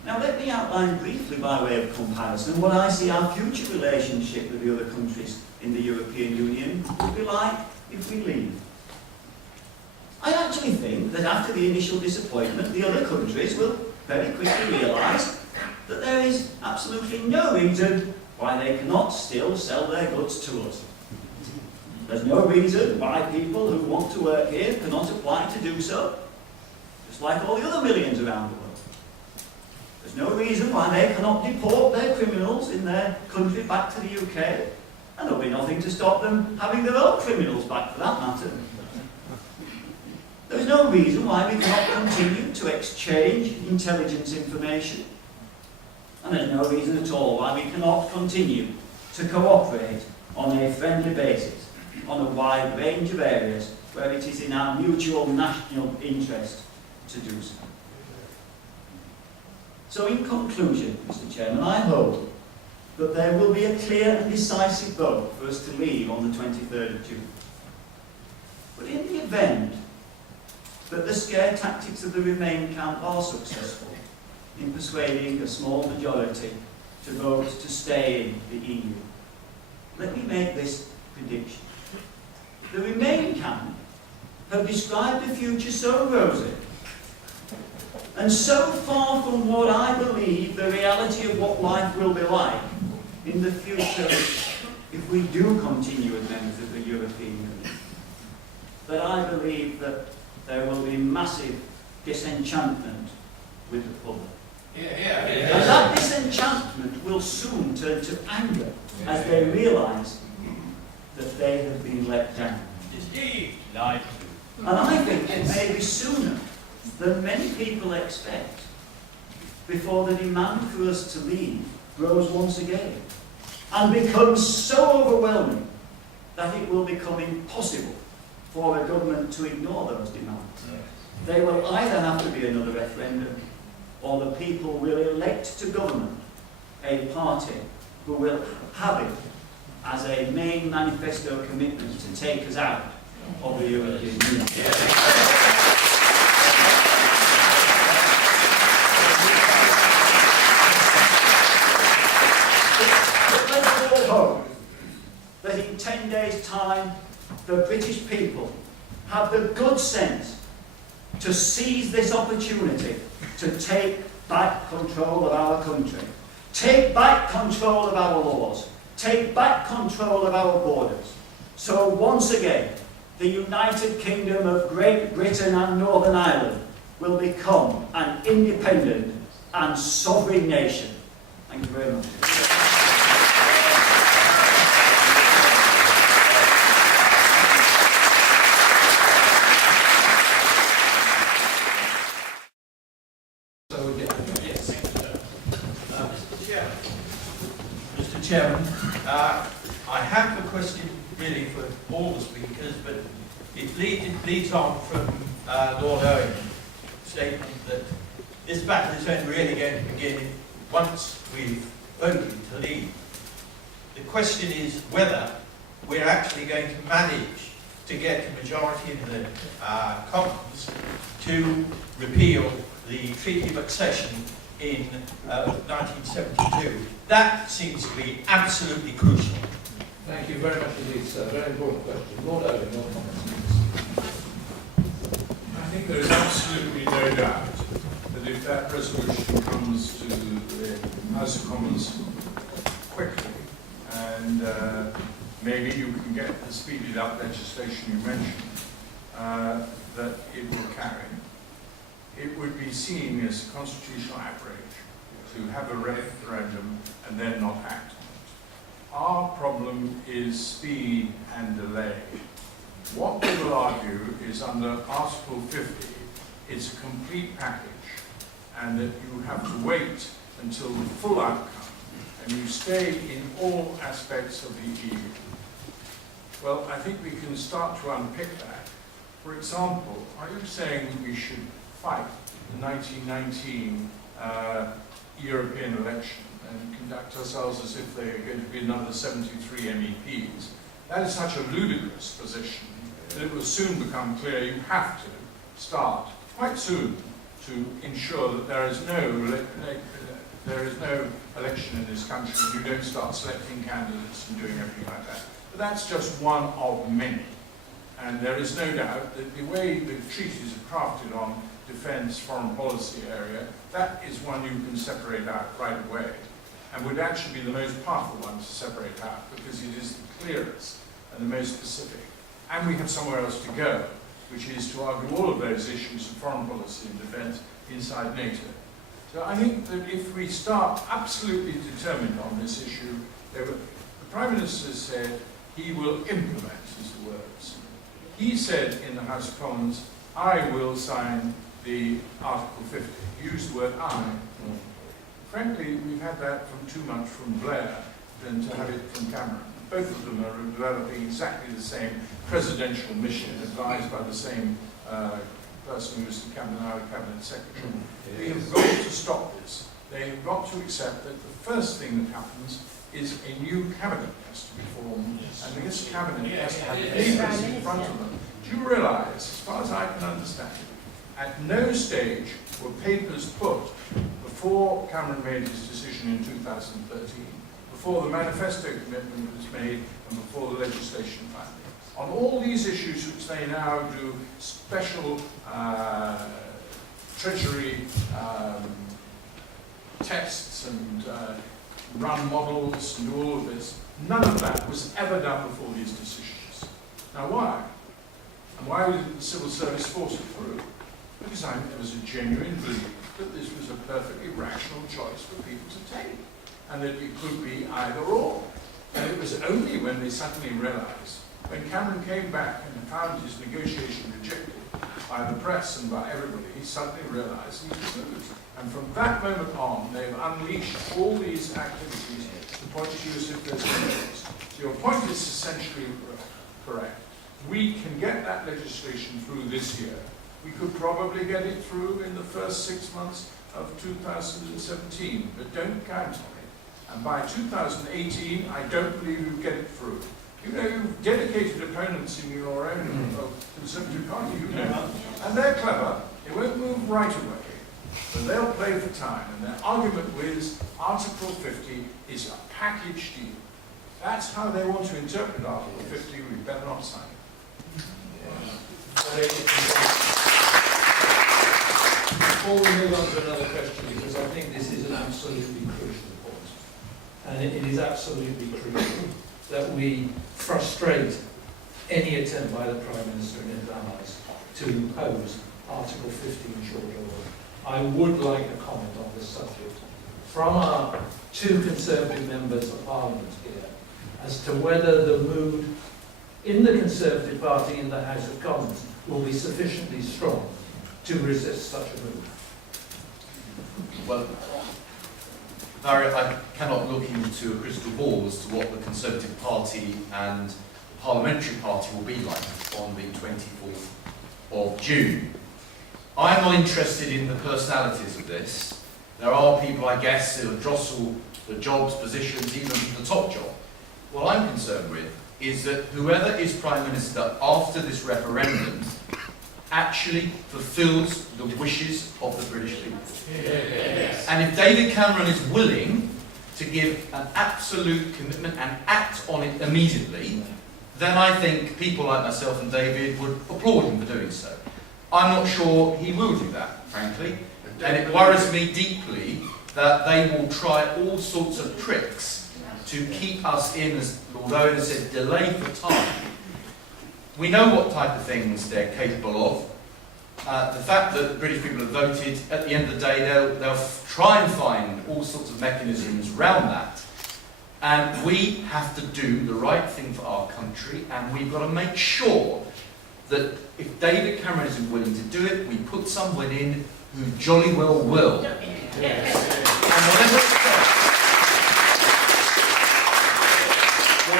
Now let me outline briefly, by way of comparison, what I see our future relationship with the other countries in the European Union will be like if we leave. I actually think that after the initial disappointment, the other countries will very quickly realise that there is absolutely no reason why they cannot still sell their goods to us. There's no reason why people who want to work here cannot apply to do so, just like all the other millions around the world. There's no reason why they cannot deport their criminals in their country back to the UK, and there'll be nothing to stop them having their own criminals back for that matter. There's no reason why we cannot continue to exchange intelligence information, and there's no reason at all why we cannot continue to cooperate on a friendly basis on a wide range of areas where it is in our mutual national interest to do so. So in conclusion, Mr. Chairman, I hope that there will be a clear and decisive vote for us to leave on the 23rd of June. But in the event that the scare tactics of the Remain camp are successful in persuading a small majority to vote to stay in the EU, let me make this prediction. The Remain camp have described the future so rosy and so far from what I believe the reality of what life will be like in the future if we do continue as members of the European Union, that I believe that there will be massive disenchantment with the public. And that disenchantment will soon turn to anger as they realise that they have been let down. And I think it may be sooner than many people expect before the demand for us to leave grows once again and becomes so overwhelming that it will become impossible for a government to ignore those demands. There will either have to be another referendum, or the people will elect to government a party who will have it as a main manifesto commitment to take us out of the European Union. But let us all hope that in 10 days' time, the British people have the good sense to seize this opportunity to take back control of our country, take back control of our laws, take back control of our borders. So once again, the United Kingdom of Great Britain and Northern Ireland will become an independent and sovereign nation. Thank you very much. Mr. Chairman, I have a question really for all the speakers, but it leads on from Lord Owen's statement that this battle is only really going to begin once we've voted to leave. The question is whether we're actually going to manage to get a majority in the Commons to repeal the Treaty of Accession in 1972. That seems to be absolutely crucial. Thank you very much indeed, sir. Very important question. Lord Owen, your comments, please. I think there is absolutely no doubt that if that resolution comes to the House of Commons quickly, and maybe you can get the speeded up legislation you mentioned, that it will carry, it would be seen as a constitutional outrage to have a referendum and then not act on it. Our problem is speed and delay. What we will argue is under Article 50, it's a complete package, and that you have to wait until the full outcome, and you stay in all aspects of the EU. Well, I think we can start to unpick that. For example, are you saying we should fight the 1919 European election and conduct ourselves as if there are going to be another 73 MEPs? That is such a ludicrous position that it will soon become clear you have to start quite soon to ensure that there is no election in this country and you don't start selecting candidates and doing everything like that. But that's just one of many. And there is no doubt that the way the treaties are crafted on defence, foreign policy area, that is one you can separate out right away, and would actually be the most powerful one to separate out because it is the clearest and the most specific. And we have somewhere else to go, which is to argue all of those issues of foreign policy and defence inside NATO. So I think that if we start absolutely determined on this issue, the Prime Minister said he will implement his words. He said in the House of Commons, I will sign the Article 50. He used the word I. Frankly, we've had that from too much from Blair than to have it from Cameron. Both of them are developing exactly the same presidential mission, advised by the same person who was the Cabinet Secretary. We have got to stop this. They have got to accept that the first thing that happens is a new cabinet has to be formed, and this cabinet has to have papers in front of them. Do you realise, as far as I can understand, at no stage were papers put before Cameron made his decision in 2013, before the manifesto commitment was made, and before the legislation finally. On all these issues which they now do special Treasury tests and run models and all of this, none of that was ever done before these decisions. Now why? And why didn't the civil service force it through? because there was a genuine belief that this was a perfectly rational choice for people to take, and that it could be either or. And it was only when they suddenly realised, when Cameron came back and found his negotiation rejected by the press and by everybody, he suddenly realised he could lose. And from that moment on, they've unleashed all these activities to point to you as if there's no choice. So your point is essentially correct. We can get that legislation through this year. We could probably get it through in the first 6 months of 2017, but don't count on it. And by 2018, I don't believe you'll get it through. You know, you've dedicated opponents in your own Conservative Party, you know, and they're clever. They won't move right away, but they'll play for time. And their argument is Article 50 is a package deal. That's how they want to interpret Article 50. We better not sign it. Before we move on to another question, because I think this is an absolutely crucial point, and it is absolutely crucial that we frustrate any attempt by the Prime Minister and his allies to impose Article 50 in short order. I would like a comment on this subject from our two Conservative members of Parliament here as to whether the mood in the Conservative Party in the House of Commons will be sufficiently strong to resist such a move. Well, Barry, I cannot look into a crystal ball as to what the Conservative Party and the Parliamentary Party will be like on the 24th of June. I'm not interested in the personalities of this. There are people, I guess, who will jostle the jobs, positions, even the top job. What I'm concerned with is that whoever is Prime Minister after this referendum actually fulfills the wishes of the British people. Yes. And if David Cameron is willing to give an absolute commitment and act on it immediately, then I think people like myself and David would applaud him for doing so. I'm not sure he will do that, frankly, and it worries me deeply that they will try all sorts of tricks to keep us in, as Lord Owen has said, delay for time. We know what type of things they're capable of. The fact that the British people have voted, at the end of the day, they'll try and find all sorts of mechanisms around that. And we have to do the right thing for our country, and we've got to make sure that if David Cameron isn't willing to do it, we put someone in who jolly well will. Yes.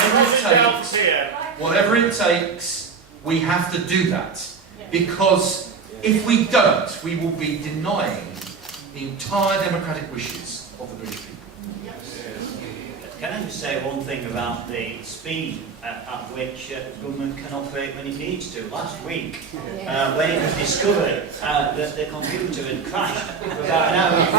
And whatever it takes, we have to do that. Because if we don't, we will be denying the entire democratic wishes of the British people. Can I just say one thing about the speed at which government can operate when it needs to? Last week, when it was discovered that the computer had crashed for about an hour and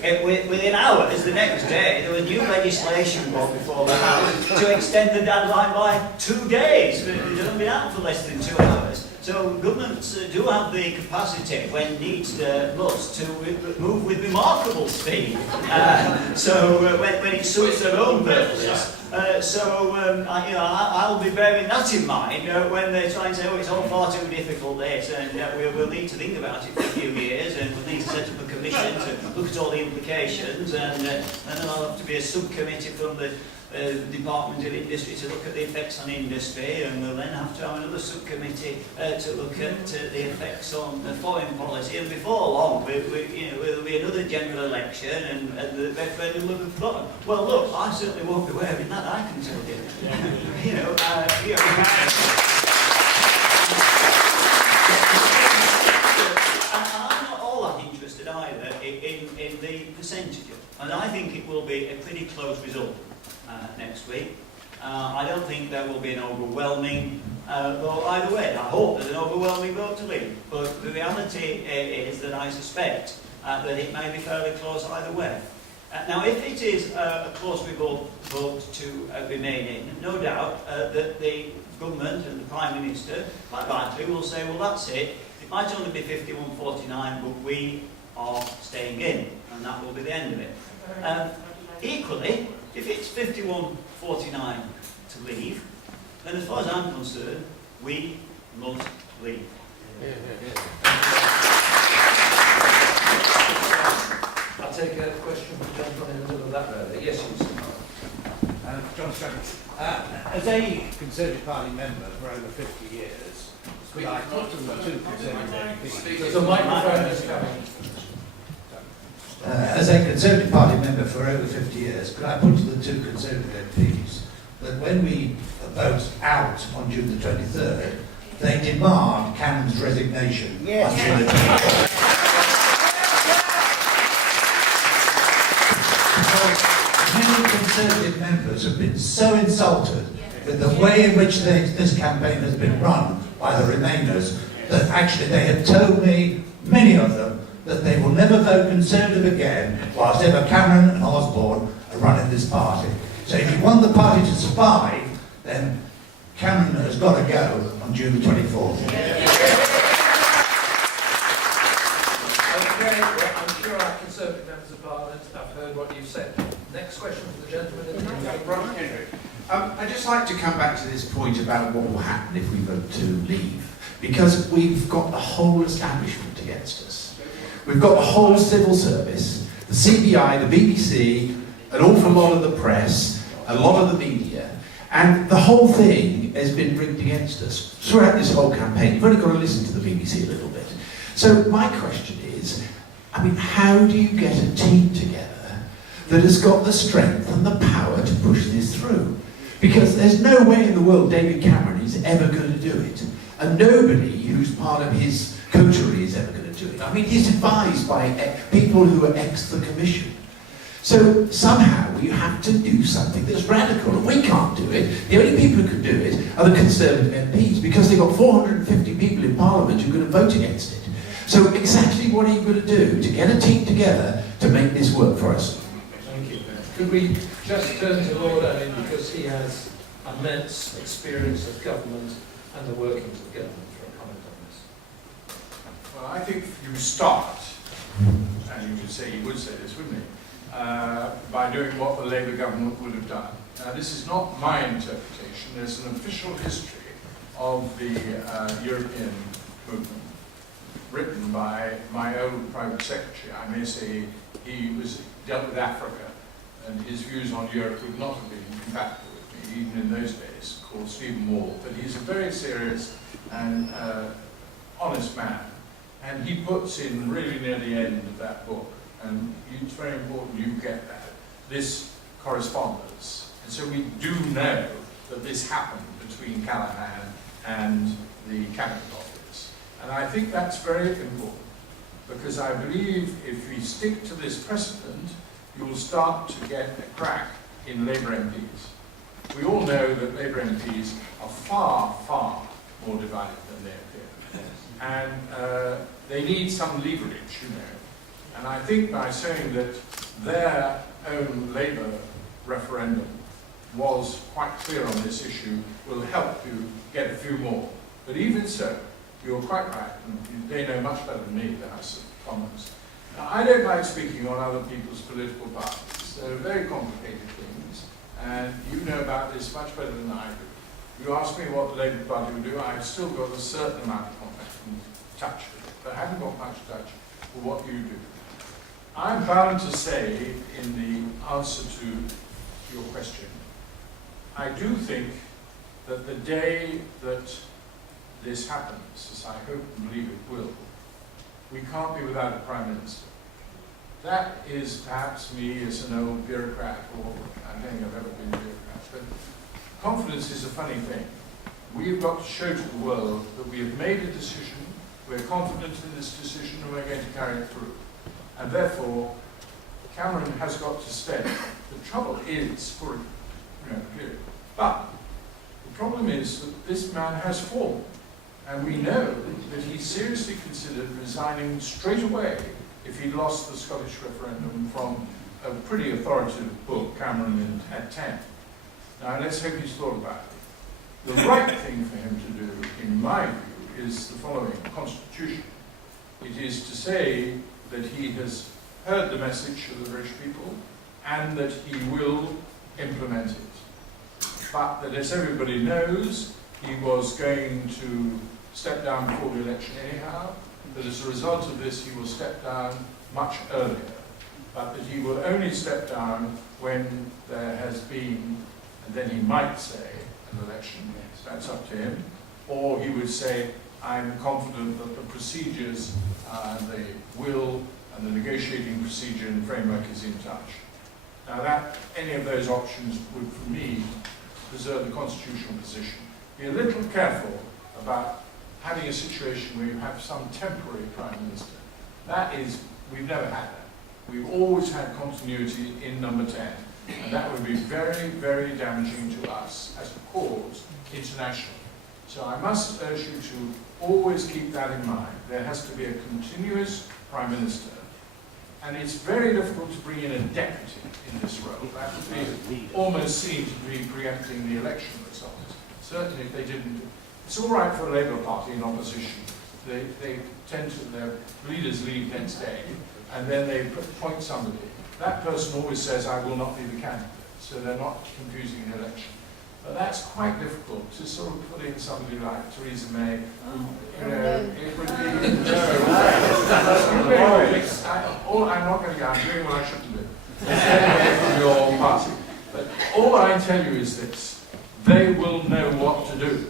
3 quarters, within hours, the next day, there was new legislation brought before the House to extend the deadline by 2 days. It had only been out for less than 2 hours. So governments do have the capacity, when needs must, to move with remarkable speed. When it suits their own purposes. I'll be bearing that in mind when they try and say, oh, it's all far too difficult this, and we'll need to think about it for a few years, and we'll need to set up a commission to look at all the implications, and then there'll have to be a subcommittee from the Department of Industry to look at the effects on industry, and we'll then have to have another subcommittee to look at the effects on the foreign policy, and before long there'll be another general election, and the referendum will be forgotten. Well, look, I certainly won't be wearing that, I can tell you. I'm not all that interested either in the percentage, and I think it will be a pretty close result next week. I don't think there will be an overwhelming vote either way. I hope there's an overwhelming vote to leave, but the reality is that I suspect that it may be fairly close either way. Now, if it is a close vote to remain in, no doubt that the government and the Prime Minister, quite rightly, will say, well, that's it. It might only be 51-49, but we are staying in, and that will be the end of it. Equally, if it's 51-49 to leave, then as far as I'm concerned, we must leave. I'll take a question from the gentleman in the middle of that row there. Yes, you. John Stravis. As a Conservative Party member for over 50 years, could I put to the two Conservative MPs? There's a microphone that's coming. As a Conservative Party member for over 50 years, could I put to the two Conservative MPs that when we vote out on June the 23rd, they demand Cannon's resignation on June the 23rd? Many Conservative members have been so insulted with the way in which this campaign has been run by the Remainers that actually they have told me, many of them, that they will never vote Conservative again whilst ever Cameron and Osborne are running this party. So if you want the party to survive, then Cameron has got to go on June the 24th. Okay, well, I'm sure our Conservative members of Parliament have heard what you've said. Next question from the gentleman in the middle. I'd just like to come back to this point about what will happen if we vote to leave, because we've got the whole establishment against us. We've got the whole civil service, the CBI, the BBC, an awful lot of the press, a lot of the media, and the whole thing has been rigged against us throughout this whole campaign. You've only got to listen to the BBC a little bit. So my question is, I mean, how do you get a team together that has got the strength and the power to push this through? Because there's no way in the world David Cameron is ever going to do it. And nobody who's part of his coterie is ever going to do it. I mean, he's advised by people who are ex the Commission. So somehow we have to do something that's radical, and we can't do it. The only people who can do it are the Conservative MPs, because they've got 450 people in Parliament who are going to vote against it. So exactly what are you going to do to get a team together to make this work for us? Thank you. Could we just turn to Lord Owen, because he has immense experience of government and the workings of government, for a comment on this? Well, I think you start, and you could say, he would say this, wouldn't he? By doing what the Labour government would have done. Now, this is not my interpretation. There's an official history of the European movement, written by my old private secretary. I may say he dealt with Africa, and his views on Europe would not have been compatible with me, even in those days, called Stephen Wall. But he's a very serious and honest man, and he puts in really near the end of that book, and it's very important you get that, this correspondence. And so we do know that this happened between Callaghan and the Cabinet Office. And I think that's very important, because I believe if we stick to this precedent, you'll start to get a crack in Labour MPs. We all know that Labour MPs are far, far more divided than they appear. And they need some leverage, you know. And I think by saying that their own Labour referendum was quite clear on this issue will help you get a few more. But even so, you're quite right, and they know much better than me, the House of Commons. Now, I don't like speaking on other people's political parties. They're very complicated things, and you know about this much better than I do. You ask me what the Labour Party would do, I've still got a certain amount of contact and touch with it, but I haven't got much touch for what you do. I'm bound to say, in the answer to your question, I do think that the day that this happens, as I hope and believe it will, we can't be without a Prime Minister. That is perhaps me as an old bureaucrat, or I don't think I've ever been a bureaucrat, but confidence is a funny thing. We've got to show to the world that we have made a decision, we're confident in this decision, and we're going to carry it through. And therefore, Cameron has got to stay. The trouble is, for a period. But the problem is that this man has fallen. And we know that he seriously considered resigning straight away if he lost the Scottish referendum from a pretty authoritative book, Cameron had 10. Now let's hope he's thought about it. The right thing for him to do, in my view, is the following: Constitution. It is to say that he has heard the message of the British people and that he will implement it. But that, as everybody knows, he was going to step down before the election anyhow, that as a result of this he will step down much earlier, but that he will only step down when there has been, and then he might say, an election. That's up to him. Or he would say, I'm confident that the procedures, the will and the negotiating procedure and framework is in touch. Now any of those options would, for me, preserve the constitutional position. Be a little careful about having a situation where you have some temporary Prime Minister. That is, we've never had that. We've always had continuity in number 10. And that would be very, very damaging to us as a cause internationally. So I must urge you to always keep that in mind. There has to be a continuous Prime Minister. And it's very difficult to bring in a deputy in this role. That would be almost seen to be preempting the election result. Certainly if they didn't. It's all right for a Labour Party in opposition. They tend to, their leaders leave next day, and then they appoint somebody. That person always says, I will not be the candidate, so they're not confusing the election. But that's quite difficult to sort of put in somebody like Theresa May, who, you know, it would be, I'm not going to go, I'm doing what I shouldn't do. From your party. But all I tell you is this, they will know what to do,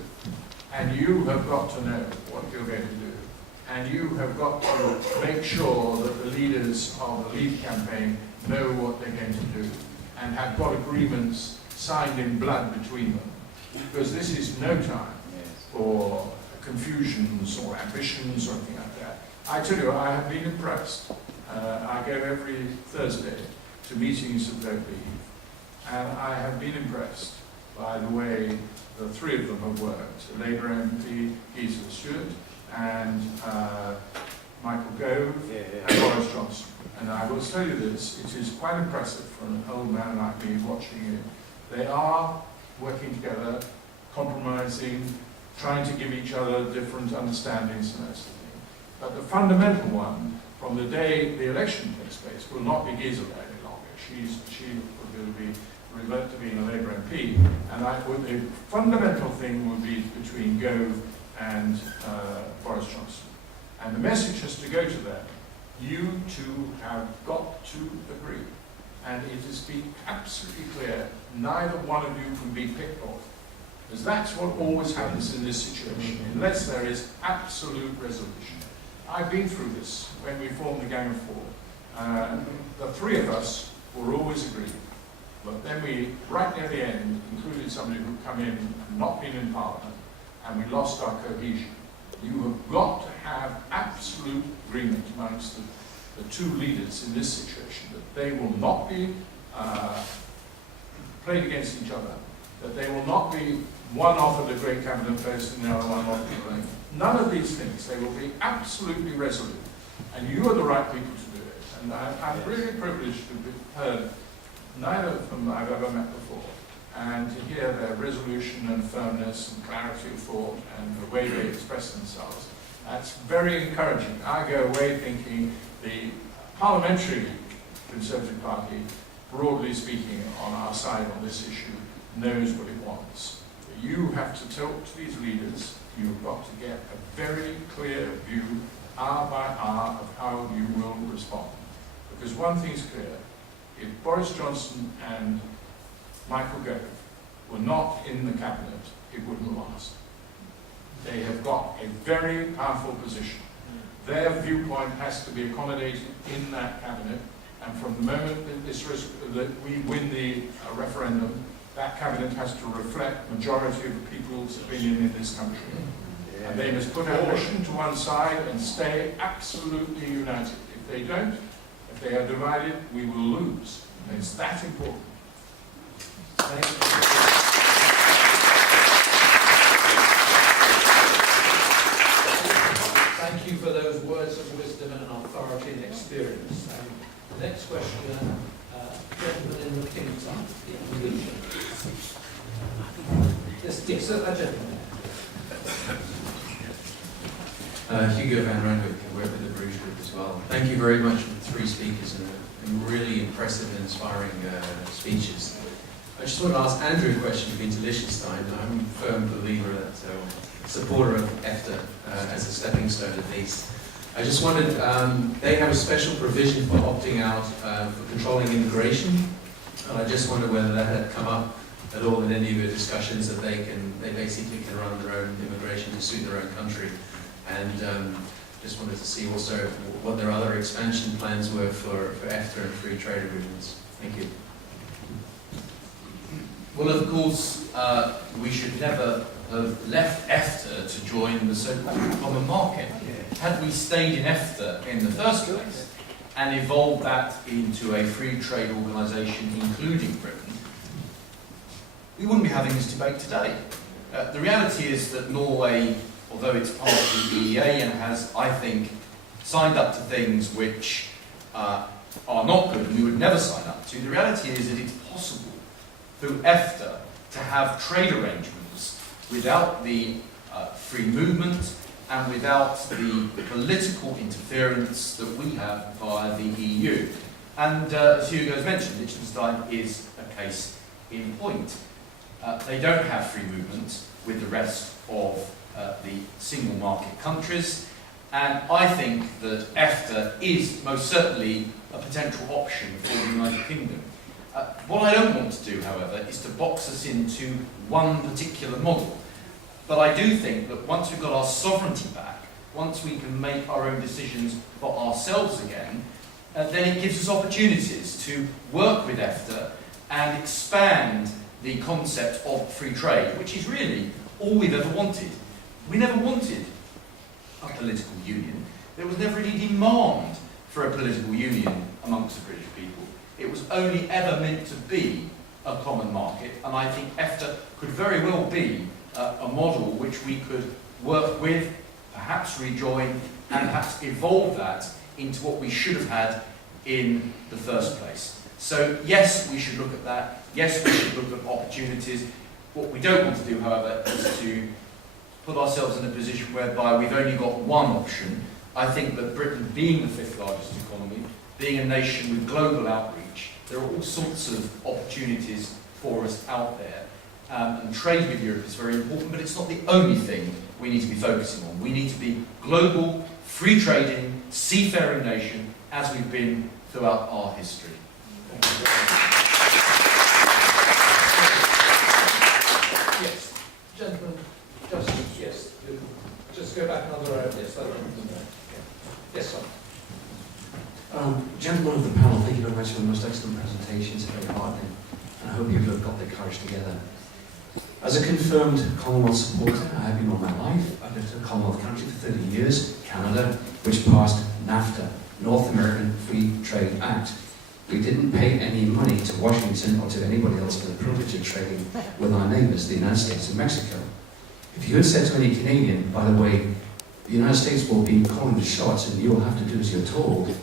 and you have got to know what you're going to do. And you have got to make sure that the leaders of the Leave campaign know what they're going to do and have got agreements signed in blood between them. Because this is no time for confusions or ambitions or anything like that. I tell you, I have been impressed. I go every Thursday to meetings of Vote Leave, and I have been impressed by the way the three of them have worked. A Labour MP, Gisela Stewart, and Michael Gove, and Boris Johnson. And I will tell you this, it is quite impressive for an old man like me watching it. They are working together, compromising, trying to give each other different understandings and that sort of thing. But the fundamental one, from the day the election takes place, will not be Gisela any longer. She will be revert to being a Labour MP. And the fundamental thing will be between Gove and Boris Johnson. And the message has to go to them. You two have got to agree. And it is to be absolutely clear, neither one of you can be picked off. Because that's what always happens in this situation, unless there is absolute resolution. I've been through this when we formed the Gang of Four. The three of us were always agreed. But then we, right near the end, included somebody who'd come in and not been in Parliament, and we lost our cohesion. You have got to have absolute agreement amongst the two leaders in this situation that they will not be played against each other, that they will not be one offered a great cabinet post and the other one offered a great. None of these things. They will be absolutely resolute. And you are the right people to do it. And I'm really privileged to have heard neither of them I've ever met before, and to hear their resolution and firmness and clarity of thought and the way they express themselves. That's very encouraging. I go away thinking the parliamentary Conservative Party, broadly speaking, on our side on this issue, knows what it wants. But you have to talk to these leaders. You've got to get a very clear view, hour by hour, of how you will respond. Because one thing's clear, if Boris Johnson and Michael Gove were not in the cabinet, it wouldn't last. They have got a very powerful position. Their viewpoint has to be accommodated in that cabinet, and from the moment that we win the referendum, that cabinet has to reflect majority of the people's opinion in this country. And they must put ambition to one side and stay absolutely united. If they don't, if they are divided, we will lose. And it's that important. Thank you. Thank you for those words of wisdom and authority and experience. The next question, gentleman in the king's arm. Yes, a gentleman. Hugo van Randwick, I work with the Bruges group as well. Thank you very much for the three speakers and really impressive and inspiring speeches. I just want to ask Andrew a question from Liechtenstein. I'm a firm believer supporter of EFTA as a stepping stone at least. I just wondered, they have a special provision for opting out for controlling immigration. And I just wonder whether that had come up at all in any of your discussions, that they basically can run their own immigration to suit their own country. And just wanted to see also what their other expansion plans were for EFTA and free trade agreements. Thank you. Well, of course, we should never have left EFTA to join the so-called common market. Had we stayed in EFTA in the first place and evolved that into a free trade organisation, including Britain, we wouldn't be having this debate today. The reality is that Norway, although it's part of the EEA and has, I think, signed up to things which are not good and we would never sign up to, the reality is that it's possible through EFTA to have trade arrangements without the free movement and without the political interference that we have via the EU. And as Hugo has mentioned, Liechtenstein is a case in point. They don't have free movement with the rest of the single market countries, and I think that EFTA is most certainly a potential option for the United Kingdom. What I don't want to do, however, is to box us into one particular model. But I do think that once we've got our sovereignty back, once we can make our own decisions for ourselves again, then it gives us opportunities to work with EFTA and expand the concept of free trade, which is really all we've ever wanted. We never wanted a political union. There was never any demand for a political union amongst the British people. It was only ever meant to be a common market, and I think EFTA could very well be a model which we could work with, perhaps rejoin, and perhaps evolve that into what we should have had in the first place. So yes, we should look at that. Yes, we should look at opportunities. What we don't want to do, however, is to put ourselves in a position whereby we've only got one option. I think that Britain, being the fifth largest economy, being a nation with global outreach, there are all sorts of opportunities for us out there. And trade with Europe is very important, but it's not the only thing we need to be focusing on. We need to be global, free trading, seafaring nation, as we've been throughout our history. Thank you very much. Yes, gentlemen, yes, just go back another row. Yes, that one. Yes, sir. Gentlemen of the panel, thank you very much for the most excellent presentations, very heartening, and I hope people have got their courage together. As a confirmed Commonwealth supporter, I have been all my life. I've lived in a Commonwealth country for 30 years, Canada, which passed NAFTA, North American Free Trade Act. We didn't pay any money to Washington or to anybody else for the privilege of trading with our neighbours, the United States and Mexico. If you had said to any Canadian, by the way, the United States will be calling the shots and you'll have to do as you're told,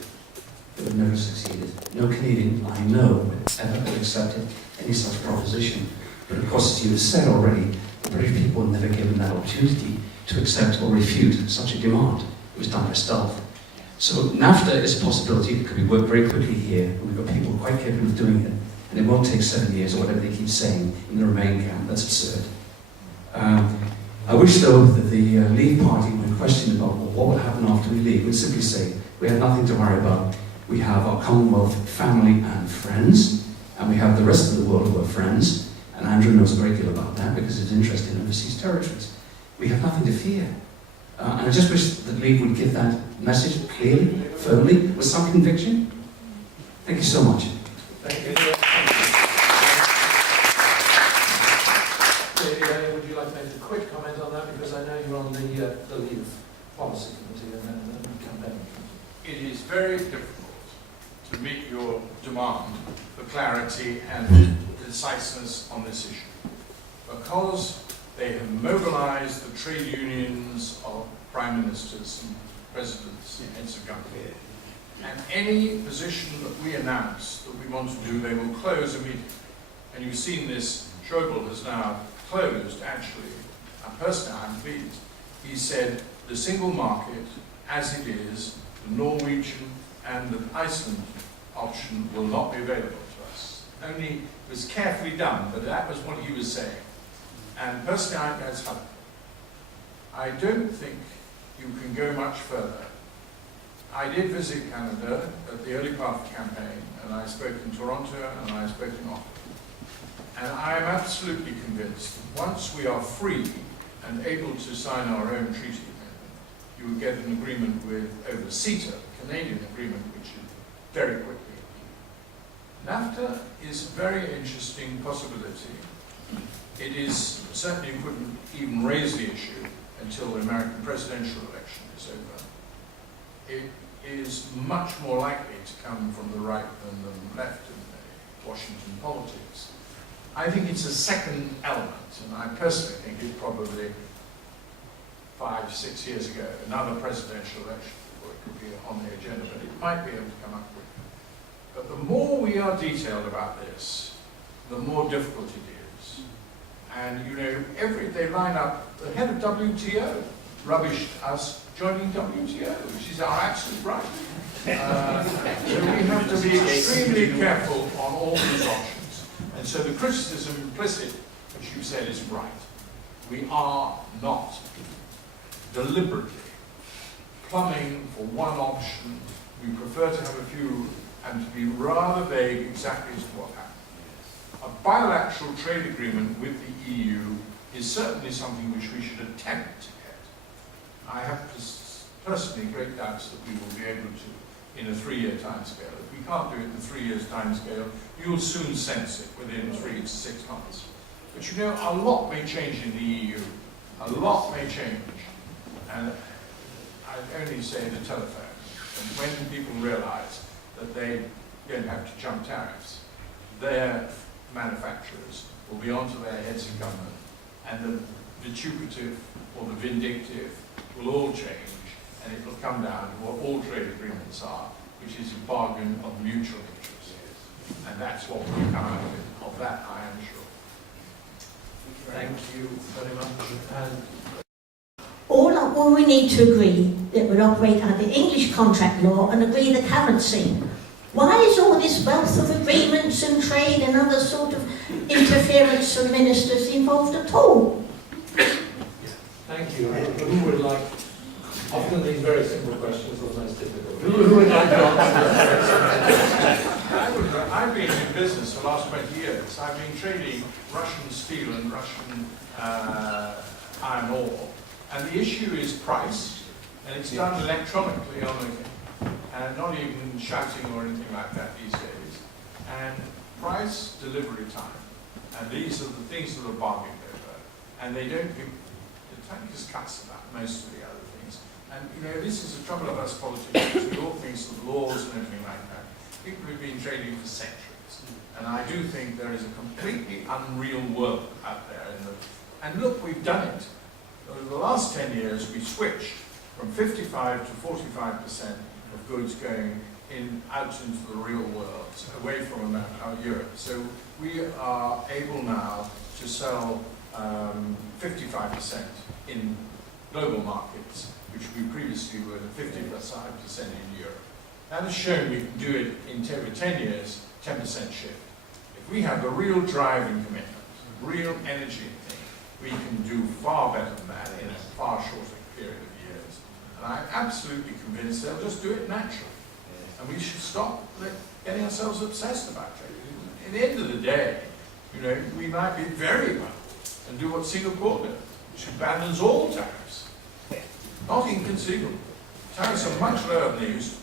they would never have succeeded. No Canadian I know would ever have accepted any such proposition. But of course, as you have said already, the British people were never given that opportunity to accept or refute such a demand. It was done by stealth. So NAFTA is a possibility that could be worked very quickly here, and we've got people quite capable of doing it, and it won't take 7 years or whatever they keep saying in the Remain camp. That's absurd. I wish, though, that the Leave Party, when questioned about what would happen after we leave, would simply say, we have nothing to worry about. We have our Commonwealth family and friends, and we have the rest of the world who are friends, and Andrew knows a great deal about that because he's interested in overseas territories. We have nothing to fear. And I just wish that Leave would give that message clearly, firmly, with some conviction. Thank you so much. Thank you. Would you like to make a quick comment on that? Because I know you're on the Leave Policy Committee and then the campaign. It is very difficult to meet your demand for clarity and deciseness on this issue, because they have mobilized the trade unions of prime ministers and presidents and heads of government. And any position that we announce that we want to do, they will close immediately. And you've seen this, Schäuble has now closed, actually. And personally, I'm pleased. He said the single market, as it is, the Norwegian and the Iceland option will not be available to us. only it was carefully done, but that was what he was saying. And personally, I think that's helpful. I don't think you can go much further. I did visit Canada at the early part of the campaign, and I spoke in Toronto and I spoke in Ottawa. And I am absolutely convinced that once we are free and able to sign our own treaty amendment, you will get an agreement over CETA, the Canadian agreement, which is very quickly. NAFTA is a very interesting possibility. It is certainly you couldn't even raise the issue until the American presidential election is over. It is much more likely to come from the right than the left in Washington politics. I think it's a second element, and I personally think it probably 5, 6 years ago, another presidential election, or it could be on the agenda, but it might be able to come up with. But the more we are detailed about this, the more difficult it is. And you know, they line up, the head of WTO rubbished us joining WTO, which is our absolute right. So we have to be extremely careful on all these options. And so the criticism implicit, which you said, is right. We are not deliberately plumbing for one option. We prefer to have a few and to be rather vague exactly as to what happens. A bilateral trade agreement with the EU is certainly something which we should attempt to get. I have personally great doubts that we will be able to in a 3-year timescale. If we can't do it in a 3 years timescale, you'll soon sense it within 3 to 6 months. But you know, a lot may change in the EU. A lot may change. And I only say the telephone. And when people realise that they don't have to jump tariffs, their manufacturers will be onto their heads in government, and the vituperative or the vindictive will all change, and it will come down to what all trade agreements are, which is a bargain of mutual interest. And that's what will come out of it. Of that, I am sure. Thank you very much. All we need to agree that we operate under English contract law and agree the currency. Why is all this wealth of agreements and trade and other sort of interference from ministers involved at all? Thank you. Who would like, often these very simple questions are the most difficult. Who would like to answer? I've been in business for the last 20 years. I've been trading Russian steel and Russian iron ore. And the issue is price, and it's done electronically on the, and not even shouting or anything like that these days. And price, delivery time. And these are the things that are bargained over. And they don't give, the tankers cuts about most of the other things. And you know, this is the trouble of us politicians. We all think of laws and everything like that. People have been trading for centuries. And I do think there is a completely unreal world out there. And look, we've done it. Over the last 10 years, we switched from 55 to 45% of goods going out into the real world, away from Europe. So we are able now to sell 55% in global markets, which we previously were at 55% in Europe. That has shown we can do it in over 10 years, 10% shift. If we have a real drive and commitment, real energy thing, we can do far better than that in a far shorter period of years. And I'm absolutely convinced they'll just do it naturally. And we should stop getting ourselves obsessed about trade. At the end of the day, you know, we might be very well and do what Singapore did, which abandons all tariffs. Not inconceivable. Tariffs are much lower than they used to.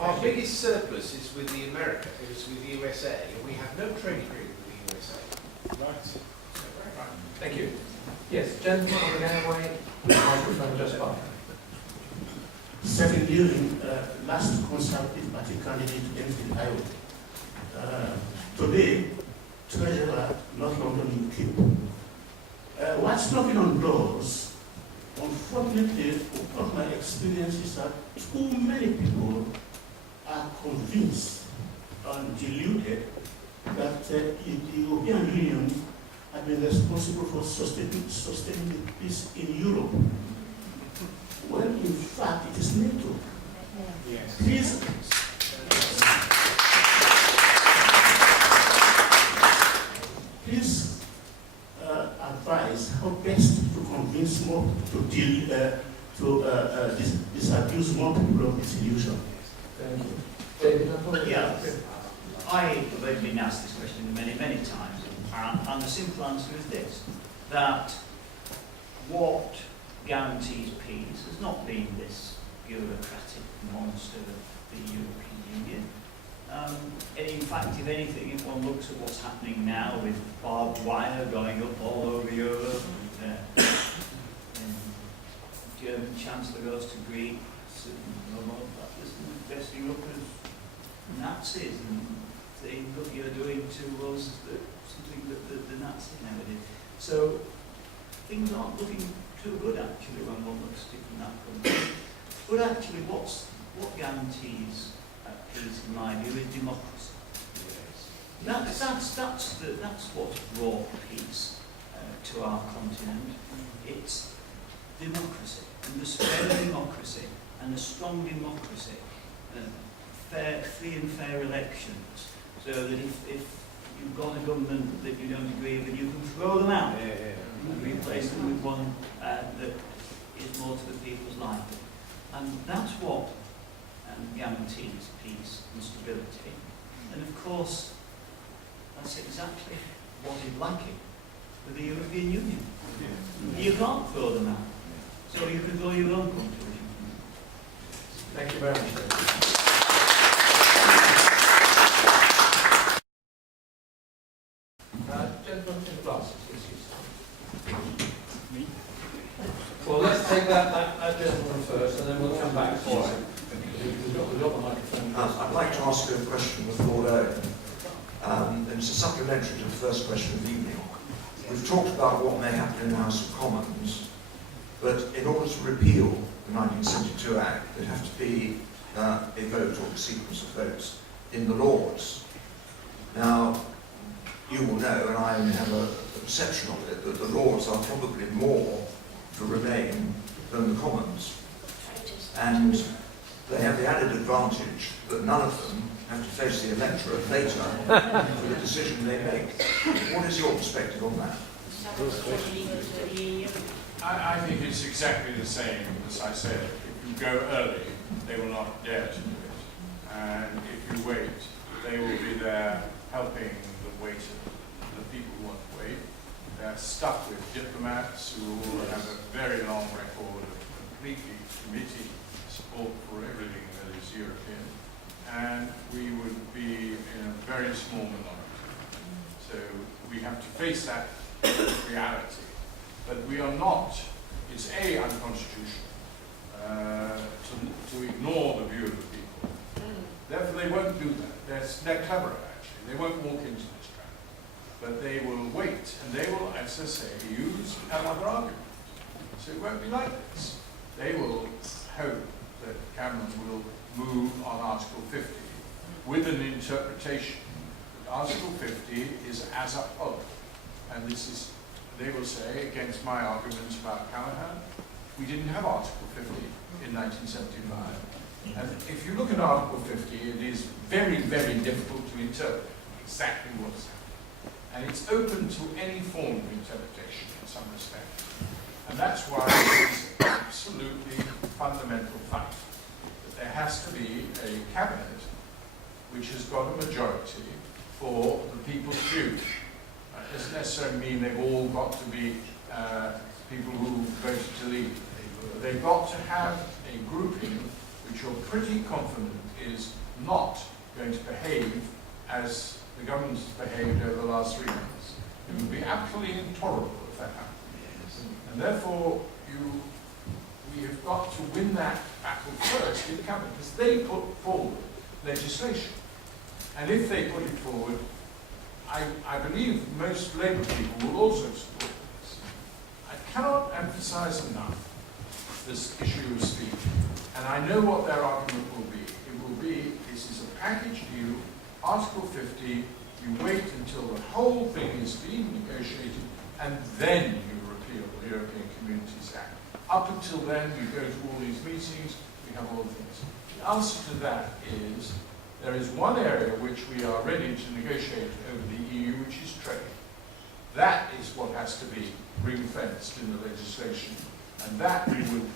Our biggest surplus is with the America, it's with the USA, and we have no trade agreement with the USA. Right. Thank you. Yes, gentleman on the airway, microphone just by. Second during last Conservative Party candidate Enfield Iowa. Today, Treasurer not London UK. What's knocking on doors, unfortunately, of my experience is that too many people are convinced and deluded that the European Union have been responsible for sustaining the peace in Europe. Well, in fact, it is NATO. Yes. Please. lose more people of disillusion. Thank you. David, I thought Yeah, I've been asked this question many, many times, and the simple answer is this, that what guarantees peace has not been this bureaucratic monster of the European Union. And in fact, if anything, if one looks at what's happening now with barbed wire going up all over Europe, and German Chancellor goes to Greece, and that isn't dressing up as Nazis and saying, look, you're doing to us something that the Nazis never did. So things aren't looking too good actually when one looks at it from that point of view. But actually what guarantees peace in my view is democracy. That's what's brought peace to our continent. It's democracy, and the spread of democracy, and a strong democracy, free and fair elections, so that if you've got a government that you don't agree with, you can throw them out and replace them with one that is more to the people's liking. And that's what guarantees peace and stability. And of course, that's exactly what is lacking with the European Union. You can't throw them out. So you can draw your own conclusion. Thank you very much, David. Gentlemen in the glasses, me? Well, let's take that gentleman first, and then we'll come back to you. We've got the microphone. I'd like to ask a question of Lord Owen, and it's a supplementary to the first question of the evening. We've talked about what may happen in the House of Commons, but in order to repeal the 1972 Act, there'd have to be a vote or a sequence of votes in the Lords. Now, you will know, and I only have a perception of it, that the Lords are probably more for Remain than the Commons. And they have the added advantage that none of them have to face the electorate later for the decision they make. What is your perspective on that? I think it's exactly the same as I said. If you go early, they will not dare to do it. And if you wait, they will be there helping the waiter, the people who want to wait. They're stuck with diplomats who all have a very long record of completely committee support for everything that is European. And we would be in a very small minority. So we have to face that reality. But we are not, it's unconstitutional to ignore the view of the people. Therefore they won't do that. They're clever actually. They won't walk into this trap. But they will wait, and they will, as I say, use another argument. So it won't be like this. They will hope that Cameron will move on Article 50 with an interpretation that Article 50 is as upheld. And this is, they will say, against my arguments about Callahan, we didn't have Article 50 in 1975. And if you look at Article 50, it is very, very difficult to interpret exactly what's happening. And it's open to any form of interpretation in some respect. And that's why it is an absolutely fundamental fact that there has to be a cabinet which has got a majority for the people's view. It doesn't necessarily mean they've all got to be people who voted to leave. They've got to have a grouping which you're pretty confident is not going to behave as the government has behaved over the last 3 months. It would be absolutely intolerable if that happened. And therefore, we have got to win that battle first in cabinet, because they put forward legislation. And if they put it forward, I believe most Labour people will also support this. I cannot emphasise enough this issue of speed. And I know what their argument will be. It will be, this is a package deal, Article 50, you wait until the whole thing is being negotiated, and then you repeal the European Communities Act. Up until then, we go to all these meetings, we have all the things. The answer to that is, there is one area which we are ready to negotiate over the EU, which is trade. That is what has to be ring-fenced in the legislation, and that we would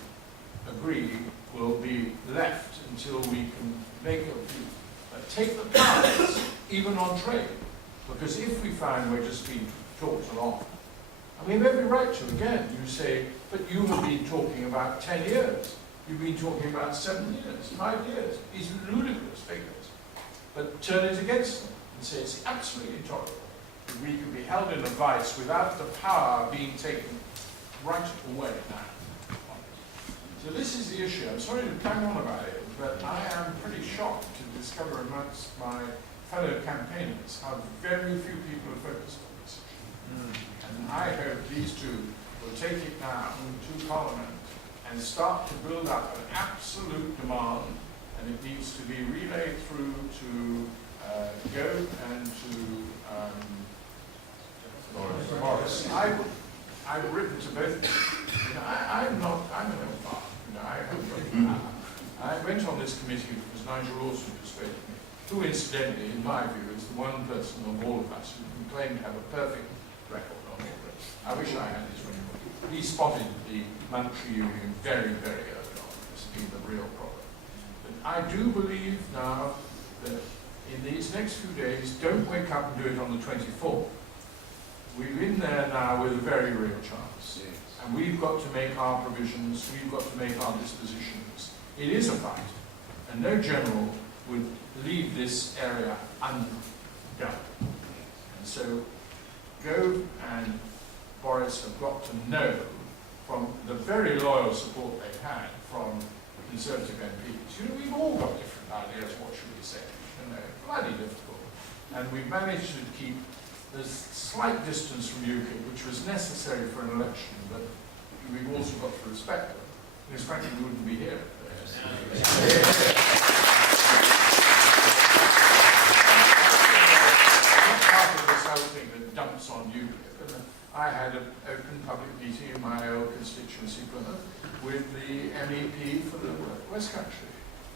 agree will be left until we can take the cards, even on trade. Because if we find we're just being talked along, and we have every right to, again, you say, but you have been talking about 10 years. You've been talking about 7 years, 5 years. These ludicrous figures. But turn it against them and say it's absolutely intolerable that we can be held in a vice without the power being taken right away now. So this is the issue. I'm sorry to bang on about it, but I am pretty shocked to discover amongst my fellow campaigners how very few people are focused on this issue. And I hope these two will take it now to Parliament and start to build up an absolute demand, and it needs to be relayed through to Gove and to Boris. I've written to both of them. I'm an old fart. I went on this committee because Nigel Rawson persuaded me, who incidentally, in my view, is the one person of all of us who can claim to have a perfect record on all this. I wish I had his record. He spotted the monetary union very, very early on. This has been the real problem. But I do believe now that in these next few days, don't wake up and do it on the 24th. We're in there now with a very real chance. Yes. And we've got to make our provisions, we've got to make our dispositions. It is a fight, and no general would leave this area undone. And so Gove and Boris have got to know from the very loyal support they've had from Conservative MPs. You know, we've all got different ideas, what should we say? You know, bloody difficult. And we've managed to keep the slight distance from UKIP, which was necessary for an election, but we've also got to respect them. Because frankly, we wouldn't be here. Part of this whole thing that dumps on UKIP. I had an open public meeting in my old constituency, Plymouth, with the MEP for the West Country,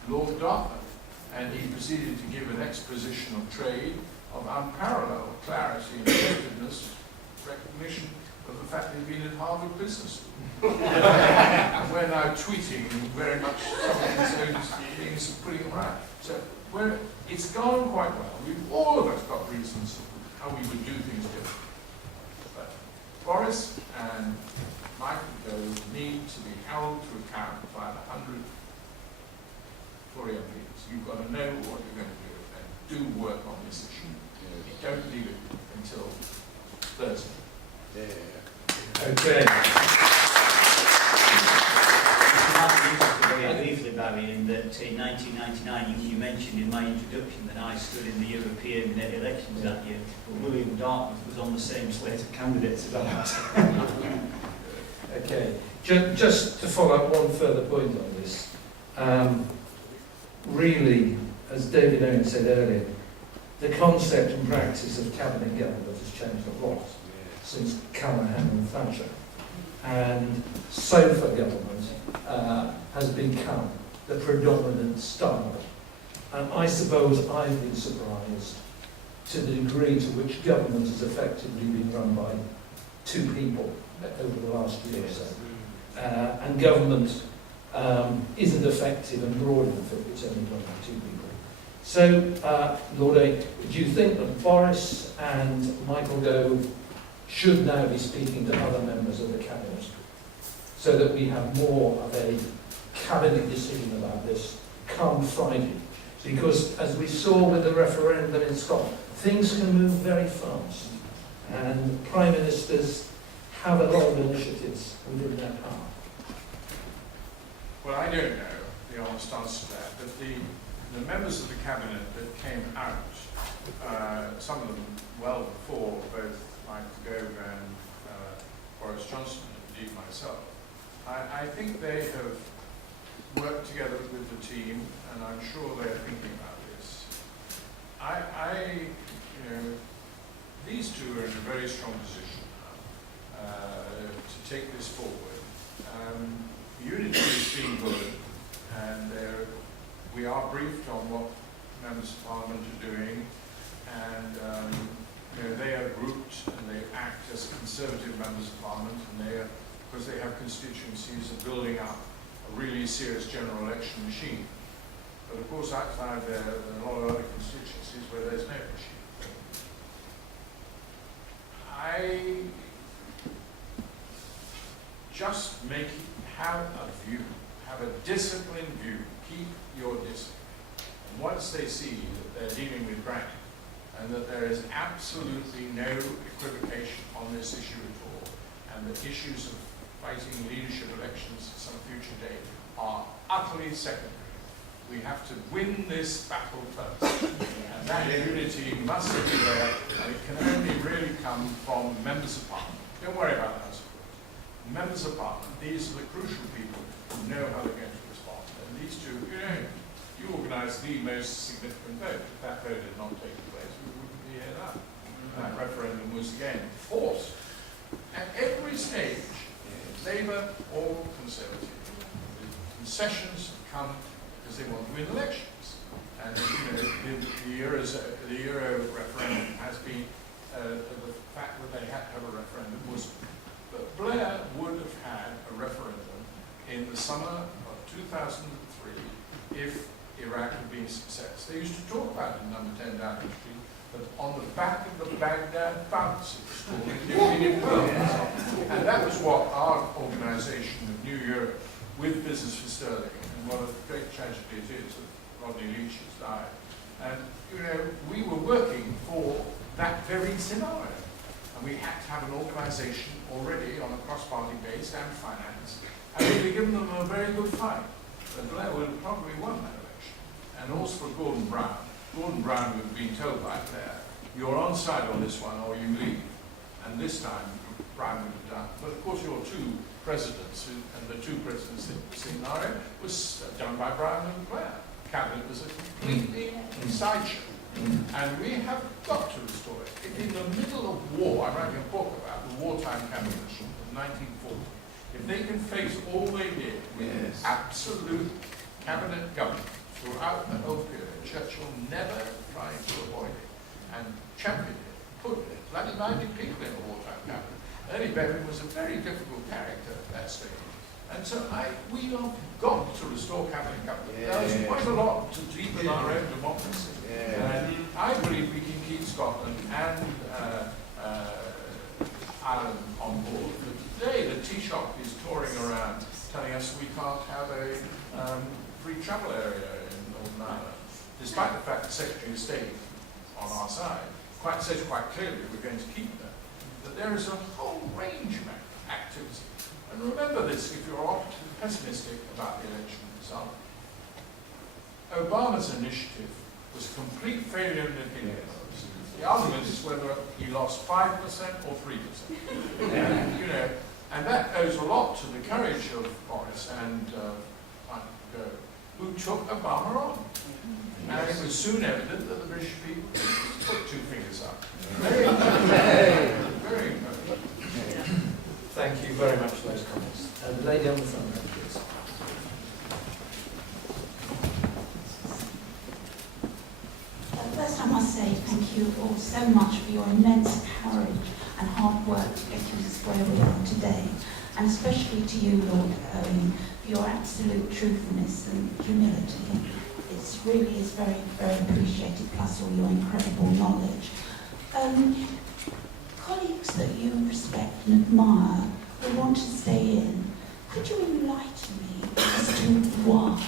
Lord Dartmouth, and he proceeded to give an exposition of trade of unparalleled clarity and effectiveness, recognition of the fact that he'd been at Harvard Business School. And we're now tweeting very much some of his own feelings and putting them right. So it's gone quite well. We've all of us got reasons how we would do things differently. But Boris and Michael Gove need to be held to account by the 100 Tory MPs. You've got to know what you're going to do and do work on this issue. Don't leave it until Thursday. Okay. Very briefly, Barry, in that in 1999, you mentioned in my introduction that I stood in the European elections that year, but William Dartmouth was on the same slate of candidates as I was. Okay. Just to follow up one further point on this, really, as David Owen said earlier, the concept and practice of cabinet government has changed a lot since Callahan and Thatcher. And sofa government has become the predominant style. And I suppose I've been surprised to the degree to which government has effectively been run by two people over the last year or so. And government isn't effective and broad enough if it's only run by two people. So, Lord A, do you think that Boris and Michael Gove should now be speaking to other members of the Cabinet so that we have more of a Cabinet decision about this come Friday? Because, as we saw with the referendum in Scotland, things can move very fast. And Prime Ministers have a lot of initiatives within their power. Well, I don't know the honest answer to that, but the members of the Cabinet that came out, some of them well before both Michael Gove and Boris Johnson, and indeed myself, I think they have worked together with the team, and I'm sure they're thinking about this. These two are in a very strong position now to take this forward. Unity has been good, and we are briefed on what members of Parliament are doing, and they are grouped and they act as Conservative members of Parliament, and because they have constituencies, are building up a really serious general election machine. But of course, outside there are a lot of other constituencies where there's no machine. I just have a view, have a disciplined view, keep your discipline. And once they see that they're dealing with ground, and that there is absolutely no equivocation on this issue at all, and the issues of fighting leadership elections at some future date are utterly secondary. We have to win this battle first. And that unity must be there, and it can only really come from members of Parliament. Don't worry about the House of Commons. Members of Parliament, these are the crucial people who know how they're going to respond. And these two, you organised the most significant vote. If that vote had not taken place, we wouldn't be here now. That referendum was again forced. At every stage, Labour or Conservative, the concessions have come because they want to win elections. And the Euro referendum has been the fact that they had to have a referendum was. But Blair would have had a referendum in the summer of 2003 if Iraq had been a success. They used to talk about it in number 10 Downing Street, but on the back of the Baghdad bounce, it was called. And that was what our organisation of New Europe with Business for Sterling, and what a great tragedy it is that Rodney Leach has died. And we were working for that very scenario. And we had to have an organisation already on a cross-party base and finance, and we'd given them a very good fight. But Blair would have probably won that election. And also for Gordon Brown. Gordon Brown would have been told by Blair, you're on side on this one or you leave. And this time, Brown would have done. But of course, your two presidents, and the two presidents in the scenario, was done by Brown and Blair. Cabinet was a completely sideshow. And we have got to restore it. In the middle of war, I'm writing a book about the wartime cabinet of 1940. If they can face all they did with absolute cabinet government throughout the whole period, Churchill never tried to avoid it and championed it, put it, bloody minded people in the wartime cabinet. Ernie Bevan was a very difficult character at that stage. And so we have got to restore cabinet government. There's quite a lot to deepen our own democracy. And I believe we can keep Scotland and Ireland on board. But today the Taoiseach is touring around telling us we can't have a free travel area in Northern Ireland, despite the fact the Secretary of State on our side says quite clearly we're going to keep that. But there is a whole range of activity. And remember this if you're pessimistic about the election result. Obama's initiative was a complete failure in the opinion polls. The argument is whether he lost 5% or 3%. And that owes a lot to the courage of Boris and Gove, who took Obama on. And it was soon evident that the British people put two fingers up. Very very encouraging. Thank you very much for those comments. The lady on the front row, please. First, I must say thank you all so much for your immense courage and hard work to get us where we are today, and especially to you, Lord Owen, for your absolute truthfulness and humility. It really is very, very appreciated, plus all your incredible knowledge. Colleagues that you respect and admire who want to stay in, could you enlighten me as to why?